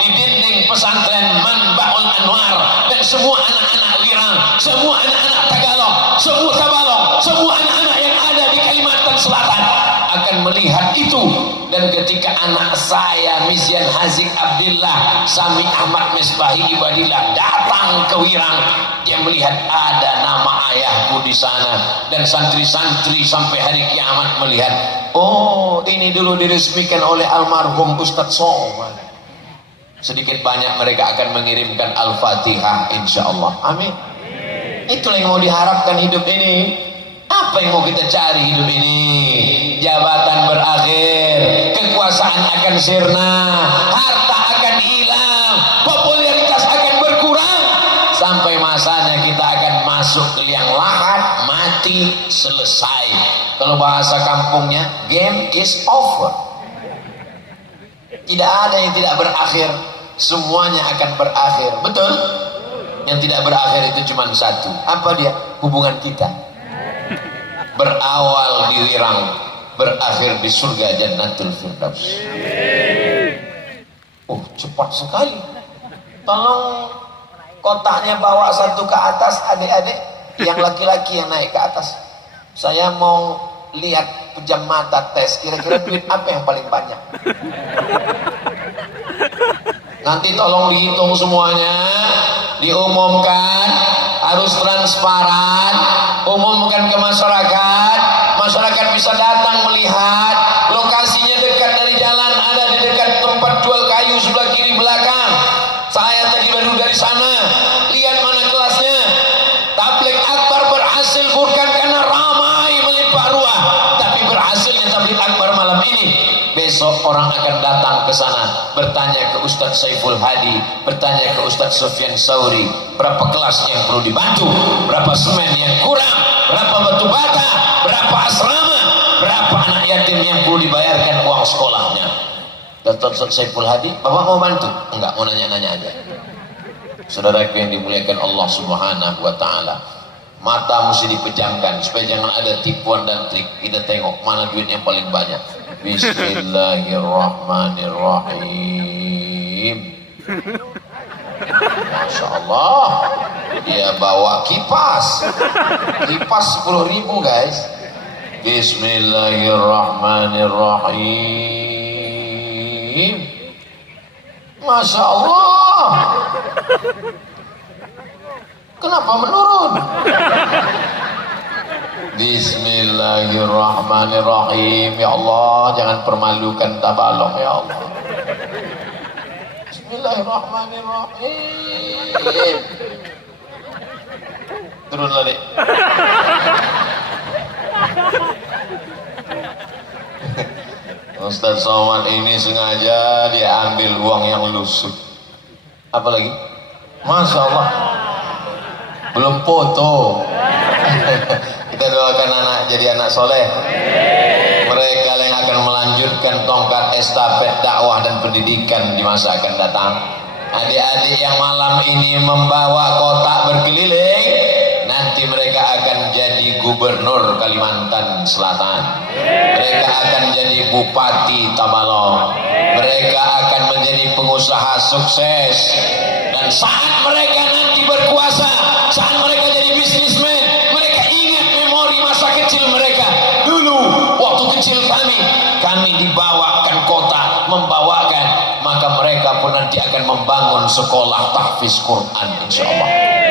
di dinding pesantren Manbaul Anwar, dan semua anak-anak Wirang, semua anak-anak Tagalog, semua Tabalong, semua anak-anak yang ada di Kalimantan Selatan akan melihat itu. Dan ketika anak saya Misyan Hazik Abdillah Sami Ahmad Misbahi Ibadillah datang ke Wirang, dia melihat ada nama ayahku di sana, dan santri-santri sampai hari kiamat melihat, oh ini dulu diresmikan oleh almarhum Ustadz Somad. Sedikit banyak mereka akan mengirimkan Al-Fatihah insyaallah. Amin. Itulah yang mau diharapkan hidup ini. Apa yang mau kita cari hidup ini? Jabatan berakhir, kekuasaan akan sirna, harta akan hilang, popularitas akan berkurang, sampai masanya kita akan masuk ke liang lahat, mati, selesai. Kalau bahasa kampungnya, game is over. Tidak ada yang tidak berakhir, semuanya akan berakhir. Betul? Yang tidak berakhir itu cuma satu. Apa dia? Hubungan kita. Berawal di Wirang, berakhir di surga Jannatul Firdaus. Oh, cepat sekali. Tolong kotaknya bawa satu ke atas, adik-adik. Yang laki-laki yang naik ke atas. Saya mau lihat pejam mata tes, kira-kira duit apa yang paling banyak. Nanti tolong dihitung semuanya, diumumkan, harus transparan, umumkan ke masyarakat. Masyarakat bisa datang melihat, lokasinya dekat dari jalan, ada di dekat tempat jual kayu sebelah kiri belakang. Saya tadi baru dari sana, lihat mana kelasnya. Tabligh akbar berhasil bukan karena ramai melimpah ruah, tapi berhasilnya tabligh akbar malam ini. Besok orang akan datang ke sana, bertanya ke Ustadz Saiful Hadi, bertanya ke Ustadz Sufyan Sauri, berapa kelas yang perlu dibantu, berapa semen yang kurang, berapa batu bata, berapa asrama, berapa anak yatim yang perlu dibayarkan uang sekolahnya. Kata Ustadz Saiful Hadi, Bapak mau bantu? Enggak, mau nanya-nanya aja. Saudaraku yang dimuliakan Allah Subhanahu wa Ta'ala, mata mesti dipejamkan supaya jangan ada tipuan dan trik. Kita tengok mana duit yang paling banyak. Bismillahirrahmanirrahim. Masya Allah, dia bawa kipas 10.000 guys. Bismillahirrahmanirrahim. Masya Allah. Kenapa menurun? Bismillahirrahmanirrahim. Ya Allah, jangan permalukan Tabalong ya Allah. Bismillahirrahmanirrahim. Turunlah dek. Ustadz Somad ini sengaja dia ambil uang yang lusuh. Apa lagi? Masya Allah, belum foto. Kita doakan anak jadi anak soleh. Mereka yang akan melanjutkan tongkat estafet dakwah dan pendidikan di masa akan datang. Adik-adik yang malam ini membawa kotak berkeliling, nanti mereka akan jadi gubernur Kalimantan Selatan. Mereka akan jadi bupati Tabalong. Mereka akan menjadi pengusaha sukses. Dan saat mereka nanti berkuasa, saat mereka jadi bisnismen, mereka ingat memori masa kecil mereka. Dulu waktu kecil kami dibawakan kota, membawakan, maka mereka pun nanti akan membangun sekolah tahfiz Quran insyaallah.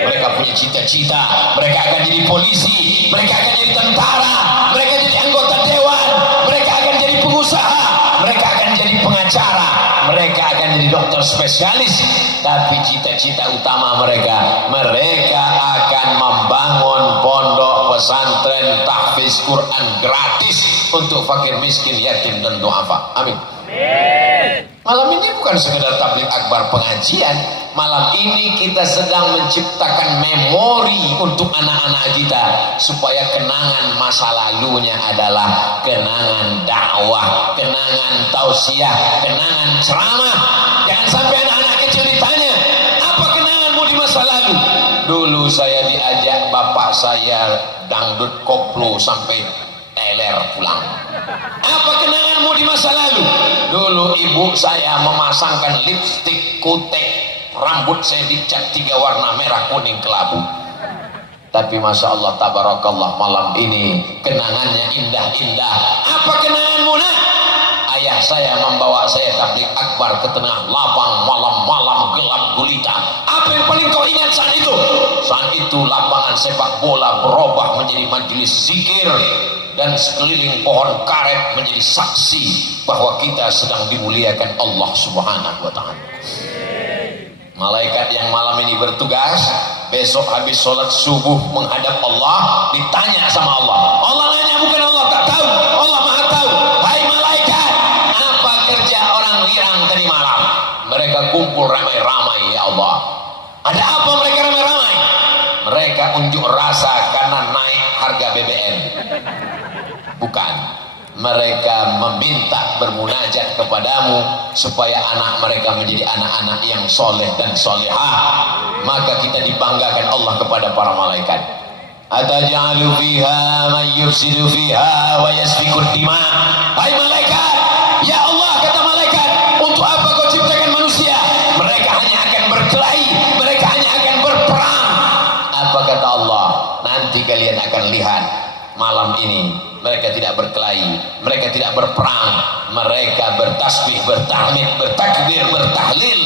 mereka punya cita-cita, mereka akan jadi polisi, mereka akan jadi tentara, mereka jadi anggota dewan, mereka akan jadi pengusaha, mereka akan jadi pengacara, mereka akan jadi dokter spesialis. Tapi cita-cita utama mereka akan membangun pondok pesantren tahfiz Quran gratis untuk fakir miskin, yatim dan duafa. Amin. Malam ini bukan sekedar tabligh akbar pengajian. Malam ini kita sedang menciptakan memori untuk anak-anak kita supaya kenangan masa lalunya adalah kenangan dakwah, kenangan tausiah, kenangan ceramah. Jangan sampai anak-anak kecil ditanya, apa kenanganmu di masa lalu? Dulu saya diajak bapak saya dangdut koplo sampai teler pulang. Apa kenanganmu di masa lalu? Dulu ibu saya memasangkan lipstik kutek, rambut saya dicat 3 warna merah kuning kelabu. Tapi masya Allah tabarakallah, malam ini kenangannya indah-indah. Apa kenanganmu nak? Ayah saya membawa saya tabligh akbar ke tengah lapang malam-malam gelap gulita. Apa yang paling kau ingat saat itu? Saat itu lapangan sepak bola berubah menjadi majelis zikir, dan sekeliling pohon karet menjadi saksi bahwa kita sedang dimuliakan Allah Subhanahu wa Ta'ala. Malaikat yang malam ini bertugas besok habis sholat subuh menghadap Allah, ditanya sama Allah. Allah nanya, bukan Allah tak tahu, Allah maha tahu. Hai malaikat, apa kerja orang lirang tadi malam? Mereka kumpul ramai-ramai ya Allah. Ada apa mereka ramai-ramai? Mereka unjuk rasa karena naik harga BBM. Bukan, mereka meminta bermunajat kepadamu supaya anak mereka menjadi anak-anak yang soleh dan solehah. Maka kita dibanggakan Allah kepada para malaikat. Ataj'alu fiha man yufsidu fiha wa yasfiku dima. Hai malaikat, ya Allah, kata malaikat, untuk apa kau ciptakan manusia? Mereka hanya akan berkelahi, mereka hanya akan berperang. Apa kata Allah? Nanti kalian akan lihat malam ini. Mereka tidak berkelahi, mereka tidak berperang, mereka bertasbih, bertahmid, bertakbir, bertahlil.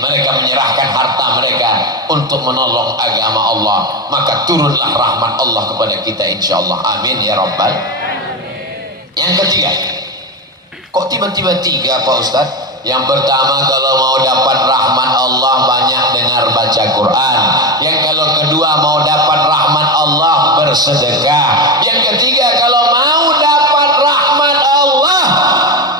Mereka menyerahkan harta mereka untuk menolong agama Allah. Maka turunlah rahmat Allah kepada kita insyaallah. Amin ya rabbal. Yang ketiga, kok tiba-tiba 3 Pak Ustaz? Yang pertama, kalau mau dapat rahmat Allah banyak dengar baca Quran. Yang kalau kedua, mau dapat rahmat Allah bersedekah. Yang ketiga, kalau mau dapat rahmat Allah,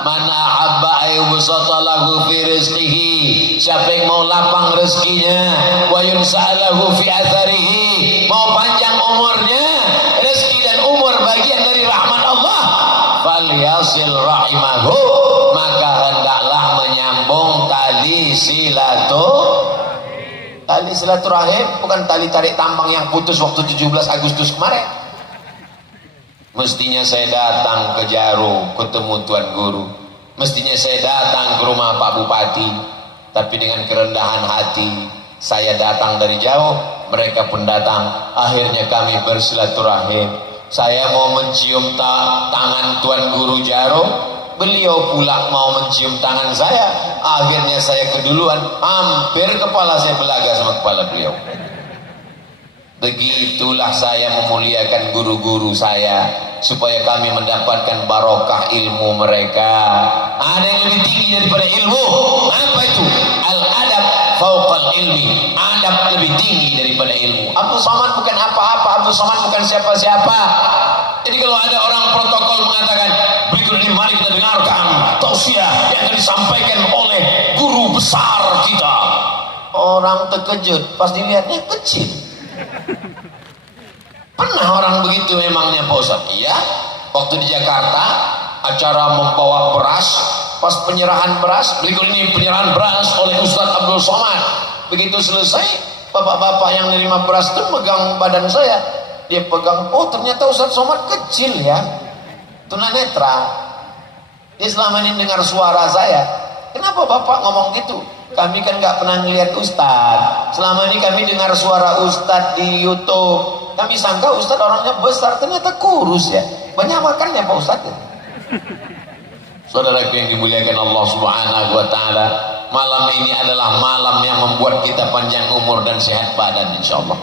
mana habba ayyubsatalahu fi rizqihi, siapa yang mau lapang rezekinya, wa yunsa'alahu fi atharihi, mau panjang umurnya, rezeki dan umur bagian dari rahmat Allah, falyasil rahimahu, maka hendaklah menyambung tali silaturahim, bukan tali tarik tambang yang putus waktu 17 Agustus kemarin. Mestinya saya datang ke Jaro ketemu Tuan Guru, mestinya saya datang ke rumah Pak Bupati, tapi dengan kerendahan hati saya datang dari jauh, mereka pun datang, akhirnya kami bersilaturahim. Saya mau mencium tangan Tuan Guru Jaro, beliau pula mau mencium tangan saya, akhirnya saya keduluan, hampir kepala saya belaga sama kepala beliau. Begitulah saya memuliakan guru-guru saya supaya kami mendapatkan barokah ilmu mereka. Ada yang lebih tinggi daripada ilmu. Apa itu? Al-adab fauqal ilmi. Adab lebih tinggi daripada ilmu. Abdul Somad bukan apa-apa, Abdul Somad bukan siapa-siapa. Jadi kalau ada orang protokol mengatakan, berikut ini mari kita dengarkan tausiah yang akan disampaikan oleh guru besar kita. Orang terkejut pas dilihatnya kecil. Pernah orang begitu memangnya Pak Ustaz? Iya, waktu di Jakarta acara membawa beras, pas penyerahan beras, berikut ini penyerahan beras oleh Ustaz Abdul Somad. Begitu selesai, bapak-bapak yang menerima beras itu megang badan saya. Dia pegang, oh ternyata Ustaz Somad kecil ya, tunanetra. Dia selama ini dengar suara saya. Kenapa bapak ngomong gitu? Kami kan gak pernah ngeliat Ustaz. Selama ini kami dengar suara Ustaz di YouTube. Kami sangka Ustaz orangnya besar, ternyata kurus ya. Banyak makannya Pak Ustaz. Saudaraku yang dimuliakan Allah Subhanahu wa Ta'ala, malam ini adalah malam yang membuat kita panjang umur dan sehat badan insyaallah.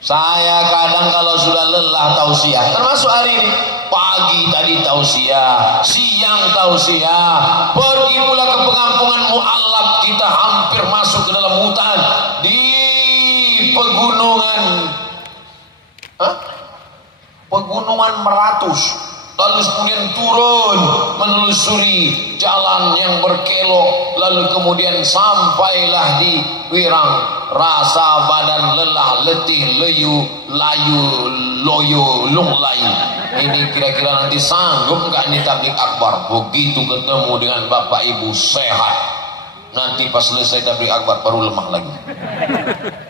Saya kadang kalau sudah lelah tausiah, termasuk hari ini, pagi tadi tausiah, siang tausiah, pergi pula ke pengampungan mu'alaf, kita hampir masuk ke dalam hutan di pegunungan Meratus, lalu kemudian turun menelusuri jalan yang berkelok, lalu kemudian sampailah di Wirang, rasa badan lelah, letih, leyu, layu, loyo, lung layu. Ini kira-kira nanti sanggup nggak nih tablik akbar? Begitu ketemu dengan bapak ibu sehat, nanti pas selesai tablik akbar baru lemah lagi.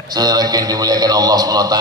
Saudara yang dimuliakan Allah SWT.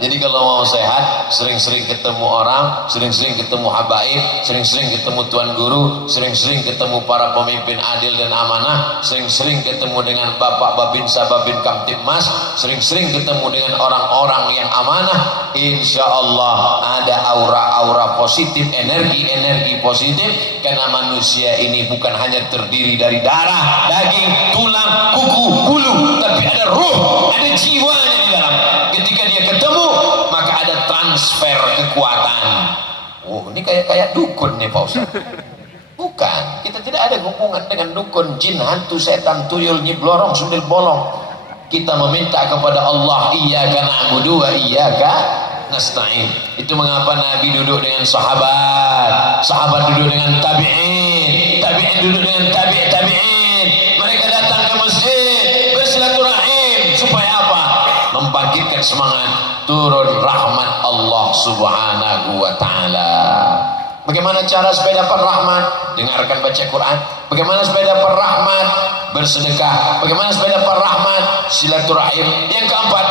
Jadi kalau mau sehat, sering-sering ketemu orang, sering-sering ketemu habaib, sering-sering ketemu tuan guru, sering-sering ketemu para pemimpin adil dan amanah, sering-sering ketemu dengan bapak babinsa babin kamtibmas, sering-sering ketemu dengan orang-orang yang amanah. Insya Allah ada aura-aura positif, energi-energi positif, karena manusia ini bukan hanya terdiri dari darah, daging, tulang, kuku, bulu, tapi ada ruh, ada jiwanya di dalam. Ketika dia ketemu, maka ada transfer kekuatan. Oh, ini kayak dukun nih Pak Ustaz. Bukan, kita tidak ada hubungan dengan dukun, jin, hantu, setan, tuyul, nyiblorong, sundel bolong. Kita meminta kepada Allah, iyyaka na'budu wa iyyaka nasta'in. Itu mengapa Nabi duduk dengan sahabat, sahabat duduk dengan tabi'in, tabi'in duduk dengan tabi'in. Mereka datang ke masjid bersilaturahim supaya apa? Membangkitkan semangat, turun rahmat Allah Subhanahu wa taala. Bagaimana cara supaya dapat rahmat? Dengarkan baca Quran. Bagaimana supaya dapat rahmat? Bersedekah. Bagaimana supaya dapat rahmat? Silaturahim. Yang keempat,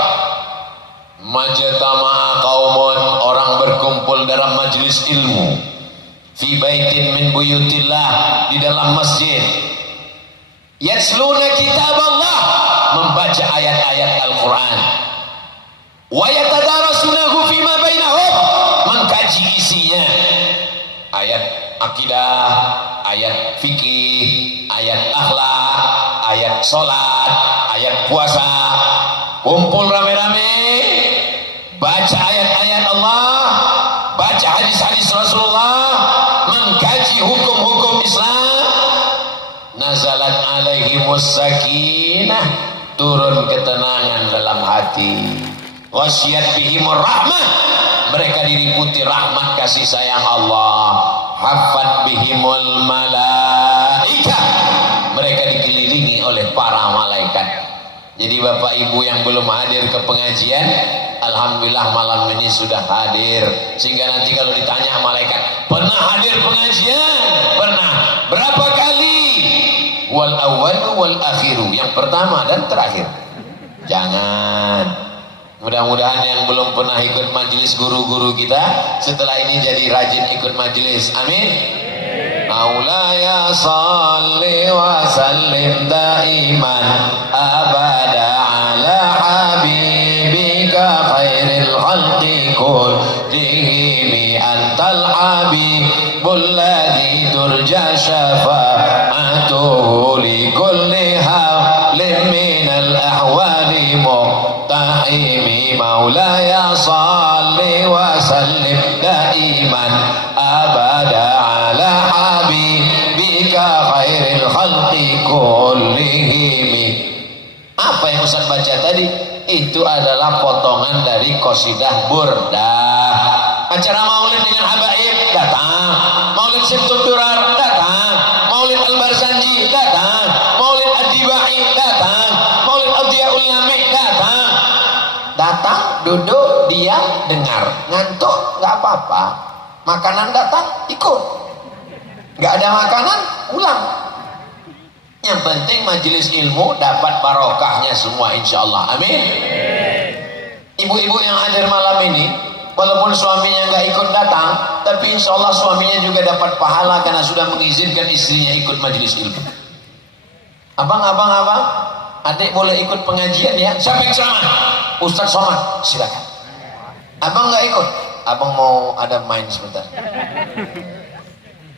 majtama'a qaumun, orang berkumpul dalam majlis ilmu, fi baitin min buyutillah, di dalam masjid, yatsluna kitab Allah, membaca ayat-ayat Al-Quran, wa yatadarasunahu fima bainahum, mengkaji isinya, ayat akidah, ayat fikih, ayat akhlak, ayat sholat, ayat puasa. Kumpul rame-rame, baca ayat-ayat Allah, baca hadis-hadis Rasulullah, mengkaji hukum-hukum Islam. Nazalat alaihimus sakinah, turun ketenangan dalam hati. Wasyat bihimur rahmah, mereka diliputi rahmat kasih sayang Allah. Hafat bihimul malaika, mereka dikelilingi oleh para malaikat. Jadi bapak ibu yang belum hadir ke pengajian, alhamdulillah malam ini sudah hadir, sehingga nanti kalau ditanya malaikat, pernah hadir pengajian? Pernah. Berapa kali? Wal awwalu wal akhiru, yang pertama dan terakhir. Jangan. Mudah-mudahan yang belum pernah ikut majelis guru-guru kita setelah ini jadi rajin ikut majelis. Amin. Maulaya salli wa sallim daiman abada ala habibika khairil khalqi kullihim, antal habibul ladzi turja syafa'atuhu li kulli hawlin minal ahwali muqtahimi. Maulaya salli wa sallim daiman abada ala habibika khairil khalqi kullihim. Apa yang Ustaz baca tadi? Itu adalah potongan dari qasidah burdah. Acara maulid dengan habaib datang, maulid Sibtul Durar datang, maulid Al-Barzanji datang, maulid Ad-Dibai datang, maulid Adhiyaul Lami datang. Datang, duduk, diam, dengar. Ngantuk nggak apa-apa. Makanan datang, ikut. Nggak ada makanan, pulang. Yang penting majelis ilmu dapat barokahnya semua, insya Allah. Amin. Ibu-ibu yang hadir malam ini, walaupun suaminya nggak ikut datang, tapi insya Allah suaminya juga dapat pahala karena sudah mengizinkan istrinya ikut majelis ilmu. Abang, adik boleh ikut pengajian ya? Siapa yang ceramah? Ustaz Somad, silakan. Abang nggak ikut? Abang mau ada main sebentar.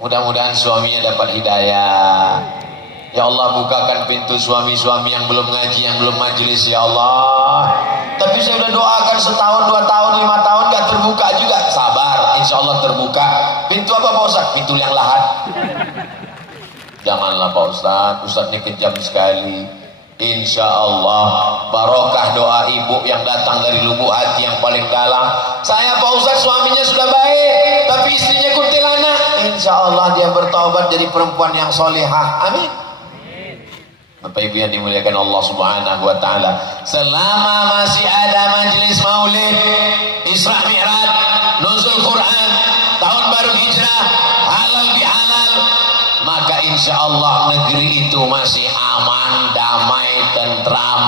Mudah-mudahan suaminya dapat hidayah. Ya Allah bukakan pintu suami-suami yang belum ngaji, yang belum majelis ya Allah. Tapi saya udah doakan setahun, 2 tahun, 5 tahun gak terbuka juga. Sabar, insya Allah terbuka. Pintu apa Pak Ustaz? Pintu yang lahat. Janganlah Pak Ustaz, Ustaz ini kejam sekali. Insya Allah barokah doa ibu yang datang dari lubuk hati yang paling dalam. Saya Pak Ustaz suaminya sudah baik, tapi istrinya kuntilanak. Insya Allah dia bertaubat jadi perempuan yang solehah. Amin. Bapak Ibu yang dimuliakan Allah Subhanahu wa taala, selama masih ada majelis maulid, Isra Mi'raj, nuzul Quran, tahun baru hijrah, halal bihalal, maka insya Allah negeri itu masih aman, damai, tentram.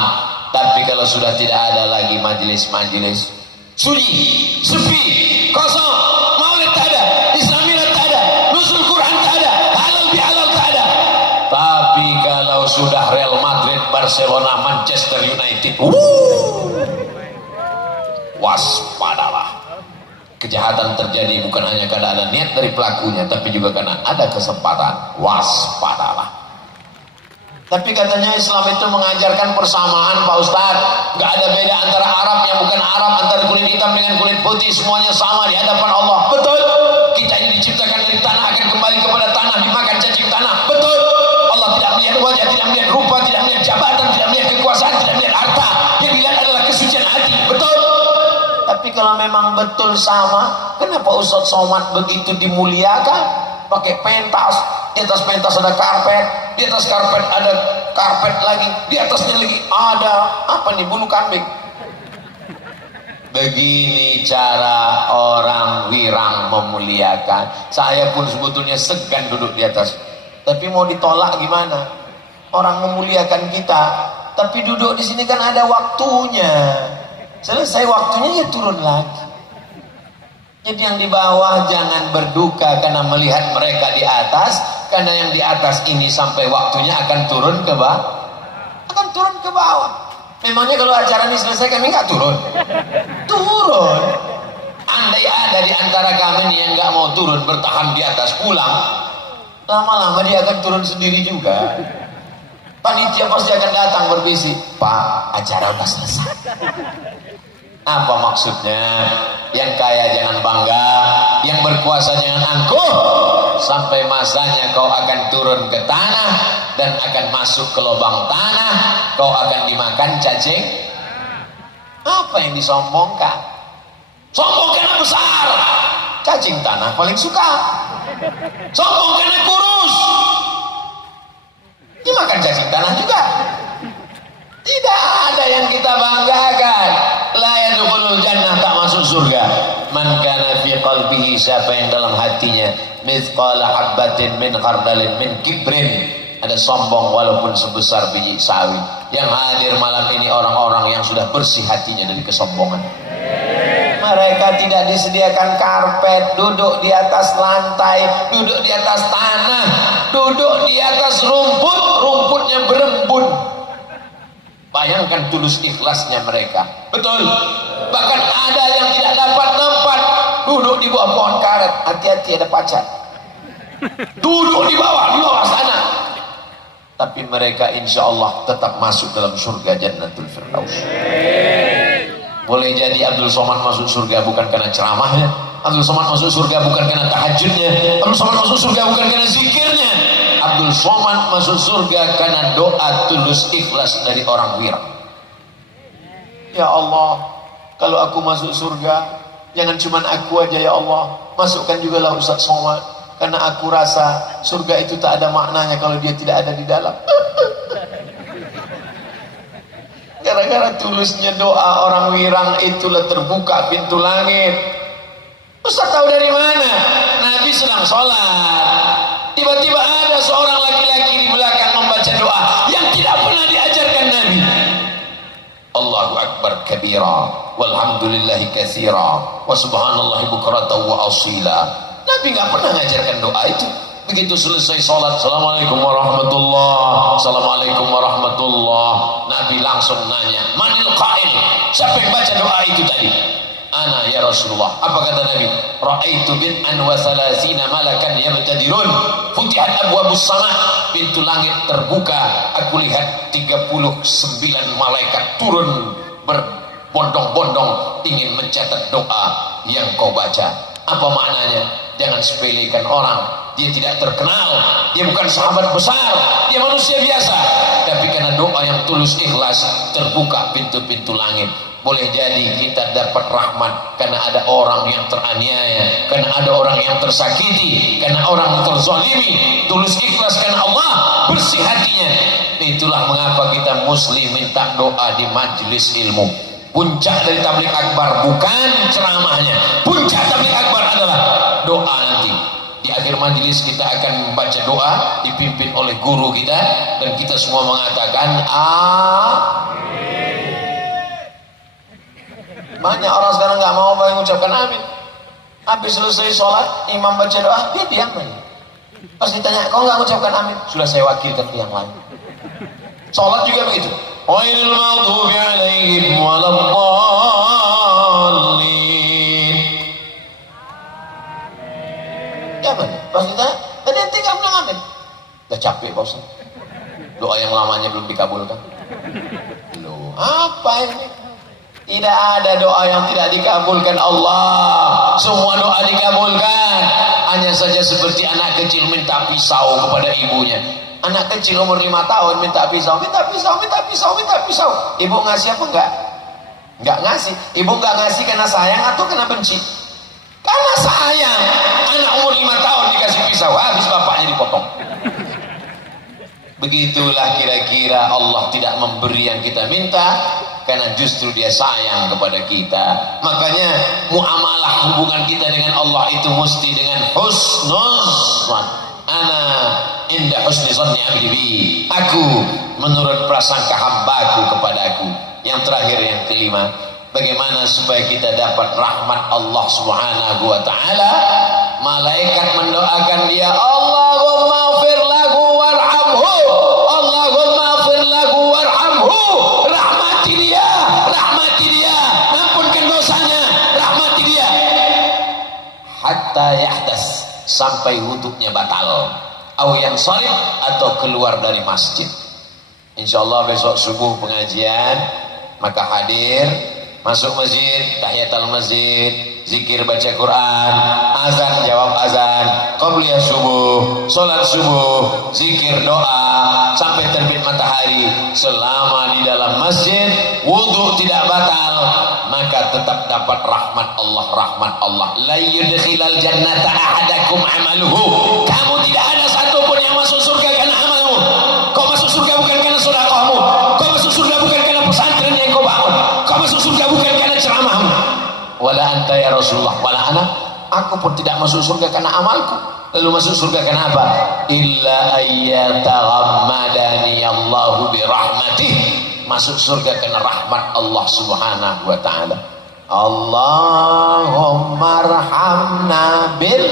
Tapi kalau sudah tidak ada lagi majelis-majelis, sunyi, sepi, kosong, maulid tak ada, Isra Mi'raj tak ada, nuzul Quran tak ada, halal bihalal tak ada. Tapi kalau sudah Real Madrid, Barcelona, Manchester United, waspadalah. Kejahatan terjadi bukan hanya karena ada niat dari pelakunya, tapi juga karena ada kesempatan. Waspadalah. Tapi katanya Islam itu mengajarkan persamaan Pak Ustadz. Gak ada beda antara Arab yang bukan Arab, antara kulit hitam dengan kulit putih, semuanya sama di hadapan Allah. Betul. Kita ini diciptakan dari tanah, akan kembali kepada tanah, dimakan cacing tanah. Betul. Allah tidak melihat wajah, tidak melihat rupa, tidak melihat jabatan, tidak melihat kekuasaan, tidak melihat harta. Yang dilihat adalah kesucian hati. Betul. Tapi kalau memang betul sama, kenapa Ustadz Somad begitu dimuliakan? Pakai pentas, di atas pentas ada karpet, di atas karpet ada karpet lagi, di atasnya lagi ada apa nih, bulu kambing. Begini cara orang wirang memuliakan. Saya pun sebetulnya segan duduk di atas, tapi mau ditolak gimana? Orang memuliakan kita, tapi duduk di sini kan ada waktunya. Selesai waktunya ya turun lagi. Jadi yang di bawah jangan berduka karena melihat mereka di atas, karena yang di atas ini sampai waktunya akan turun ke bawah. Akan turun ke bawah. Memangnya kalau acara ini selesai kami nggak turun? Turun. Andai ada di antara kami yang nggak mau turun, bertahan di atas, pulang, lama-lama dia akan turun sendiri juga. Panitia pasti akan datang berbisik, Pak, acara udah selesai. Apa maksudnya? Yang kaya jangan bangga, yang berkuasa jangan angkuh. Sampai masanya kau akan turun ke tanah dan akan masuk ke lubang tanah, kau akan dimakan cacing. Apa yang disombongkan? Sombong karena besar, cacing tanah paling suka. Sombong karena kurus, dimakan cacing tanah juga. Tidak ada yang kita banggakan. La yadkhulul jannah, tak masuk surga. Man kana fi qalbihi, siapa yang dalam hatinya mithqala habbatin min khardalin min kibrin, ada sombong walaupun sebesar biji sawi. Yang hadir malam ini orang-orang yang sudah bersih hatinya dari kesombongan. Mereka tidak disediakan karpet, duduk di atas lantai, duduk di atas tanah, duduk di atas rumput, rumputnya berembun. Bayangkan tulus ikhlasnya mereka. Betul. Bahkan ada yang tidak dapat tempat, duduk di bawah pohon karet. Hati-hati ada pacar. Duduk di bawah sana. Tapi mereka insya Allah tetap masuk dalam surga Jannatul Firdaus. Boleh jadi Abdul Somad masuk surga bukan karena ceramahnya, Abdul Somad masuk surga bukan karena tahajudnya, Abdul Somad masuk surga bukan karena zikirnya. Abdul Somad masuk surga karena doa tulus ikhlas dari orang wirang. Ya Allah, kalau aku masuk surga, jangan cuma aku aja ya Allah, masukkan juga lah Ustaz Somad, karena aku rasa surga itu tak ada maknanya kalau dia tidak ada di dalam. Gara-gara tulusnya doa orang wirang itulah terbuka pintu langit. Ustaz tahu dari mana? Nabi sedang sholat, tiba-tiba ada seorang laki-laki di belakang membaca doa yang tidak pernah diajarkan Nabi. Allahu Akbar kabira walhamdulillahi katsira wa subhanallahi bukratan wa asila. Nabi nggak pernah mengajarkan doa itu. Begitu selesai sholat, assalamualaikum warahmatullah, assalamualaikum warahmatullah, Nabi langsung nanya, manil qail, siapa yang baca doa itu tadi? ana ya Rasulullah. Apa kata Nabi? Ra'aitu bid'an wa salasina malakan yabtadirun futihat abwabus sama, pintu langit terbuka, aku lihat 39 malaikat turun berbondong-bondong ingin mencatat doa yang kau baca. Apa maknanya? Jangan sepelekan orang. Dia tidak terkenal, dia bukan sahabat besar, dia manusia biasa, tapi karena doa yang tulus ikhlas terbuka pintu-pintu langit. Boleh jadi kita dapat rahmat karena ada orang yang teraniaya, karena ada orang yang tersakiti, karena orang yang terzalimi, tulus ikhlas karena Allah, bersih hatinya. Itulah mengapa kita muslim minta doa di majelis ilmu. Puncak dari tabligh akbar bukan ceramahnya, puncak tabligh akbar adalah doa nanti. Di akhir majelis kita akan membaca doa dipimpin oleh guru kita dan kita semua mengatakan amin. Banyak orang sekarang nggak mau mengucapkan amin. Habis selesai sholat imam baca doa dia diam aja. Pas ditanya kau nggak mengucapkan amin, sudah saya wakilkan ke yang lain. Sholat juga begitu. Ghairil maghdubi alaihim waladdallin. Ya benar. Pas kita tadi ente nggak bilang amin. Udah capek Pak Ustaz. Doa yang lamanya belum dikabulkan. Loh, apa ini? Tidak ada doa yang tidak dikabulkan Allah. Semua doa dikabulkan. Hanya saja seperti anak kecil minta pisau kepada ibunya. Anak kecil umur 5 tahun minta pisau, minta pisau, minta pisau, minta pisau. Ibu ngasih apa enggak? Enggak ngasih. Ibu enggak ngasih karena sayang atau karena benci? Karena sayang. Anak umur 5 tahun dikasih pisau, habis bapaknya dipotong. Begitulah kira-kira Allah tidak memberi yang kita minta karena justru dia sayang kepada kita. Makanya muamalah hubungan kita dengan Allah itu mesti dengan husnuzan. Ana inda husni zanni abdi bi. Aku menurut prasangka hambaku kepadaku. Yang terakhir, yang kelima, bagaimana supaya kita dapat rahmat Allah Subhanahu wa taala? Malaikat mendoakan dia, Allahumma ighfir lahu warhamhu. Allahumma ighfir lahu warhamhu. Rahmati dia, rahmati dia. Ampunkan dosanya, rahmati dia. Hatta yahdas, sampai wuduknya batal. Au yang sharif, atau keluar dari masjid. Insyaallah besok subuh pengajian, maka hadir, masuk masjid, tahiyatul masjid, zikir baca Quran, azan jawab azan, qabliyah subuh, salat subuh, zikir doa sampai terbit matahari. Selama di dalam masjid wudu tidak batal, maka tetap dapat rahmat Allah. Rahmat Allah, la yudkhilal jannata ahadakum amaluhu. Kamu tidak ada satupun yang masuk surga karena amalmu. Kau masuk surga bukan karena sedekahmu. Kau masuk surga bukan karena pesantren yang kau bangun. Kau masuk surga bukan karena ceramahmu. Wala anta ya Rasulullah, wala ana, aku pun tidak masuk surga karena amalku. Lalu masuk surga karena apa? Illa ayyataghammadani Allahu bi rahmatih. Masuk surga karena rahmat Allah Subhanahu wa taala. Allahumma arhamna bil.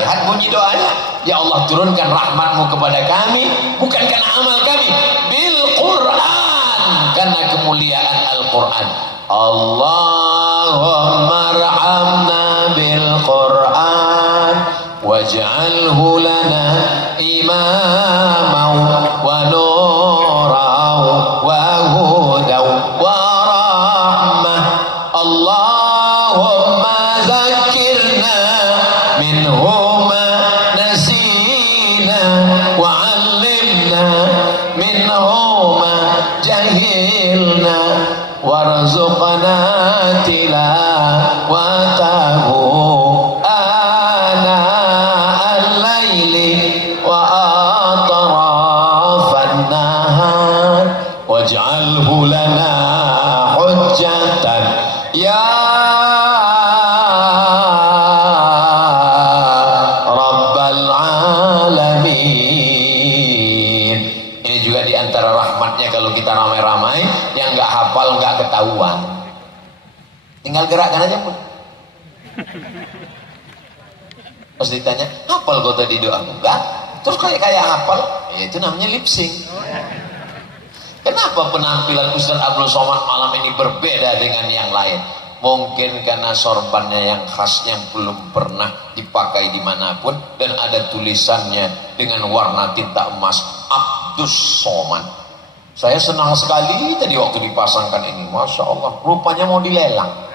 Lihat bunyi doanya. Ya Allah, turunkan rahmatmu kepada kami bukan karena amal kami, bil Quran, karena kemuliaan Al-Quran. Allahumma arhamna bil Quran waj'alhu lana imaman wa nuran wa hudan wa rahmah. Allahumma zakkirna minhu ma nasina wa 'allimna minhu ma jahilna warzuqna tilawatahu ana al-laili wa atrafan nahar waj'alhu lana hujjatan ya rabbal alamin. Ini juga diantara rahmatnya kalau kita ramai-ramai, yang nggak hafal nggak ketahuan, tinggal gerakkan aja pun. Pas ditanya hafal kau tadi doa enggak, terus kayak hafal, ya itu namanya lip sync. Kenapa penampilan Ustaz Abdul Somad malam ini berbeda dengan yang lain? Mungkin karena sorbannya yang khas yang belum pernah dipakai dimanapun, dan ada tulisannya dengan warna tinta emas, Abdus Somad. Saya senang sekali tadi waktu dipasangkan ini, Masya Allah, rupanya mau dilelang.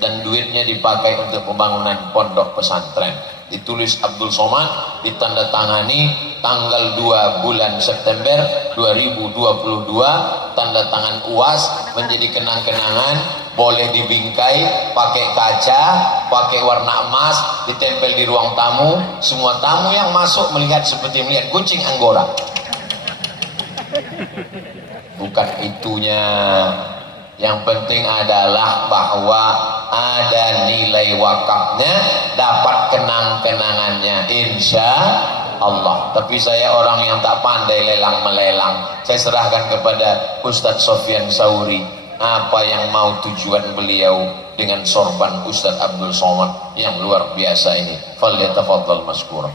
Dan duitnya dipakai untuk pembangunan pondok pesantren. Ditulis Abdul Somad, ditandatangani tanggal 2 bulan September 2022, tanda tangan UAS, menjadi kenang-kenangan, boleh dibingkai, pakai kaca, pakai warna emas, ditempel di ruang tamu. Semua tamu yang masuk melihat seperti melihat kucing Anggora. Bukan itunya. Yang penting adalah bahwa ada nilai wakafnya, dapat kenang-kenangannya, insya Allah. Tapi saya orang yang tak pandai lelang-melelang. Saya serahkan kepada Ustadz Sofyan Sauri apa yang mau tujuan beliau dengan sorban Ustadz Abdul Somad yang luar biasa ini. Falyatafaddal maskura.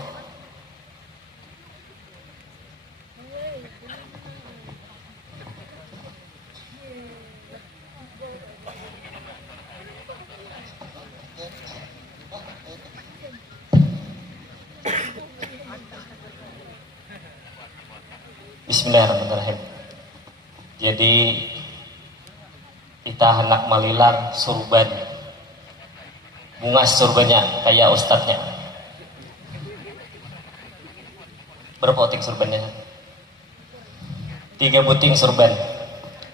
Bismillahirrahmanirrahim. Jadi kita hendak malilang surban, bunga surbannya kayak ustadznya. Berapa buting surbannya? 3 buting surban.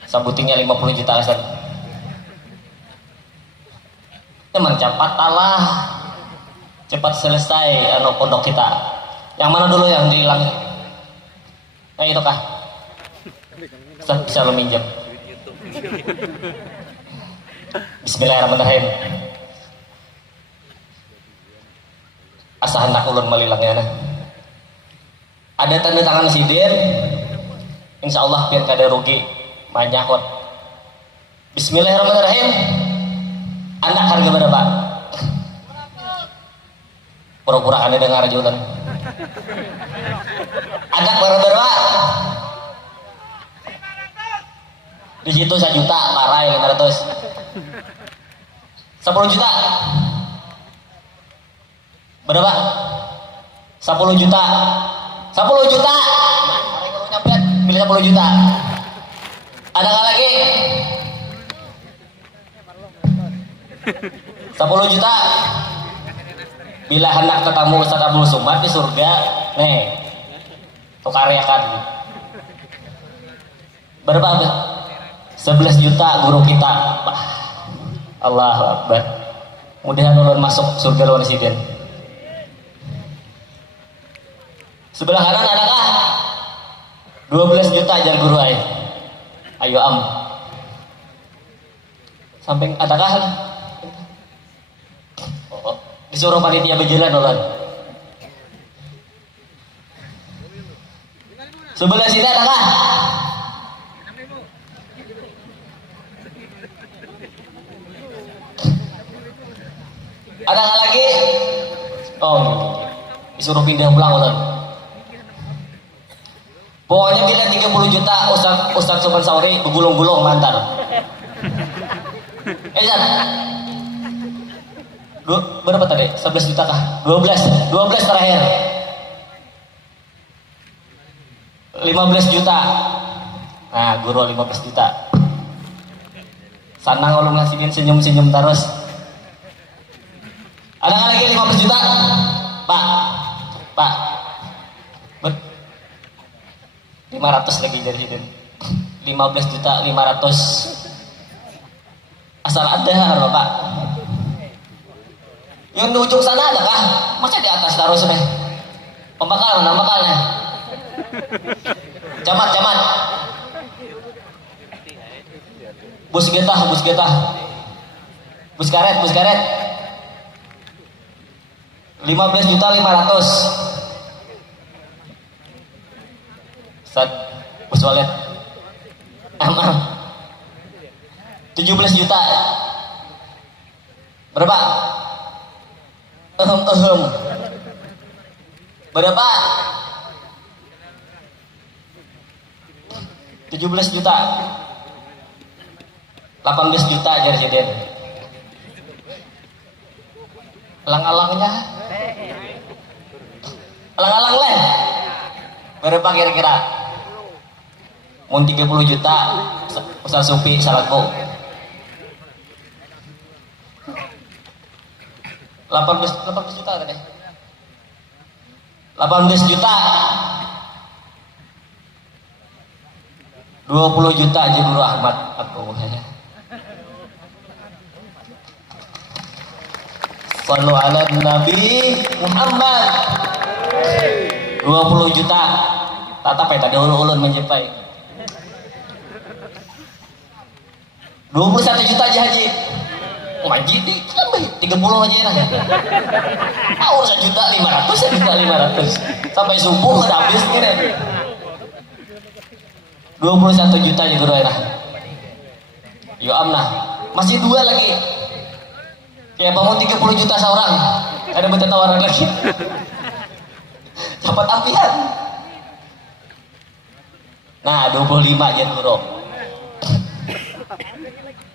Sabutingnya 50 juta Ustaz. Emang cepat Allah, cepat selesai pondok kita. Yang mana dulu yang dihilang? Itu kah? Bisa lo minjem. Bismillahirrahmanirrahim. Asa hendak ulun malilangnya nah. Ada tanda tangan sidin, insya Allah biar kada rugi manyakot. Bismillahirrahmanirrahim. Anak harga berapa? Pura-pura anda dengar jualan. Anak berapa? Di situ 1 juta, parai 500. 10 juta. Berapa? 10 juta. 10 juta. Pilih 10 juta. Ada nggak lagi? 10 juta. Bila hendak ketemu Ustaz Abdul Somad di surga, nih, tukaryakan. Berapa? 11 juta guru kita. Allahu Akbar. Mudah ulun masuk surga lawan presiden. Sebelah kanan adakah? 12 juta ajar guru ay. Ayo am. Samping adakah? Disuruh panitia berjalan ulun. Sebelah sini adakah? Ada nggak lagi? Oh, disuruh pindah pulang ulun. Pokoknya bila 30 juta Ustaz Sofyan Sauri begulung-gulung mantar. Zat. Berapa tadi? 11 juta kah? 12 terakhir. 15 juta. Nah, guru 15 juta. Sanang ulun ngasihin senyum-senyum terus. Ada nggak lagi 15 juta? Pak. 500 lagi dari sini. 15 juta 500. Asal ada Bapak. Yang di ujung sana ada kah? Masa di atas taruh nih? Pembakal mana bakalnya? Camat. Bus getah. Bus karet. 15 juta 500. Ustaz, bus walet. 17 juta. Berapa? Berapa? 17 juta. 18 juta aja Sidin. Alang-alangnya. Alang-alang leh. Berapa kira-kira? Mun 30 juta Ustaz Supi salahku. 18 juta tadi. 18 juta. 20 juta Jibril Ahmad aku ya. Sallu ala Nabi Muhammad. 20 juta. Tatap ya tadi ulun menjepai. 21 juta aja haji. Haji di tambah 30 aja lah. Mau 1 juta 500, 1 juta 500. Sampai subuh udah habis ini. 21 juta ya guru era. Yo amnah. Masih 2 lagi. Kayak bangun 30 juta seorang. Ada betul tawaran lagi. Dapat ampihan. Nah, 25 aja guru.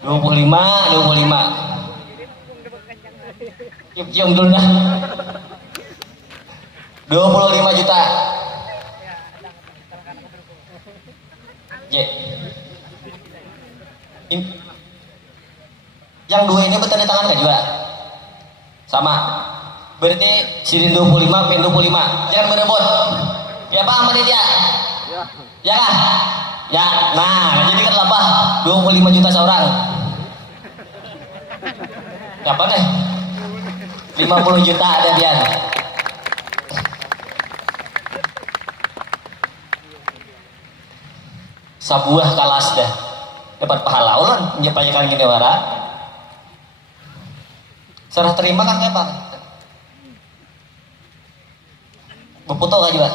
25. Cium dulu dah. 25 juta. Yang 2 ini bertanda tangan kan juga? Sama. Berarti Sidin 25, Pen 25. Jangan berebut. Ya paham dia? Ya kah? Ya. Nah, jadi kan apa? 25 juta seorang. Apa deh? 50 juta ada Bian. Sabuah kalas dah. Dapat pahala ulun menyampaikan gini wara. Serah terima kan apa? Beputo aja, Pak.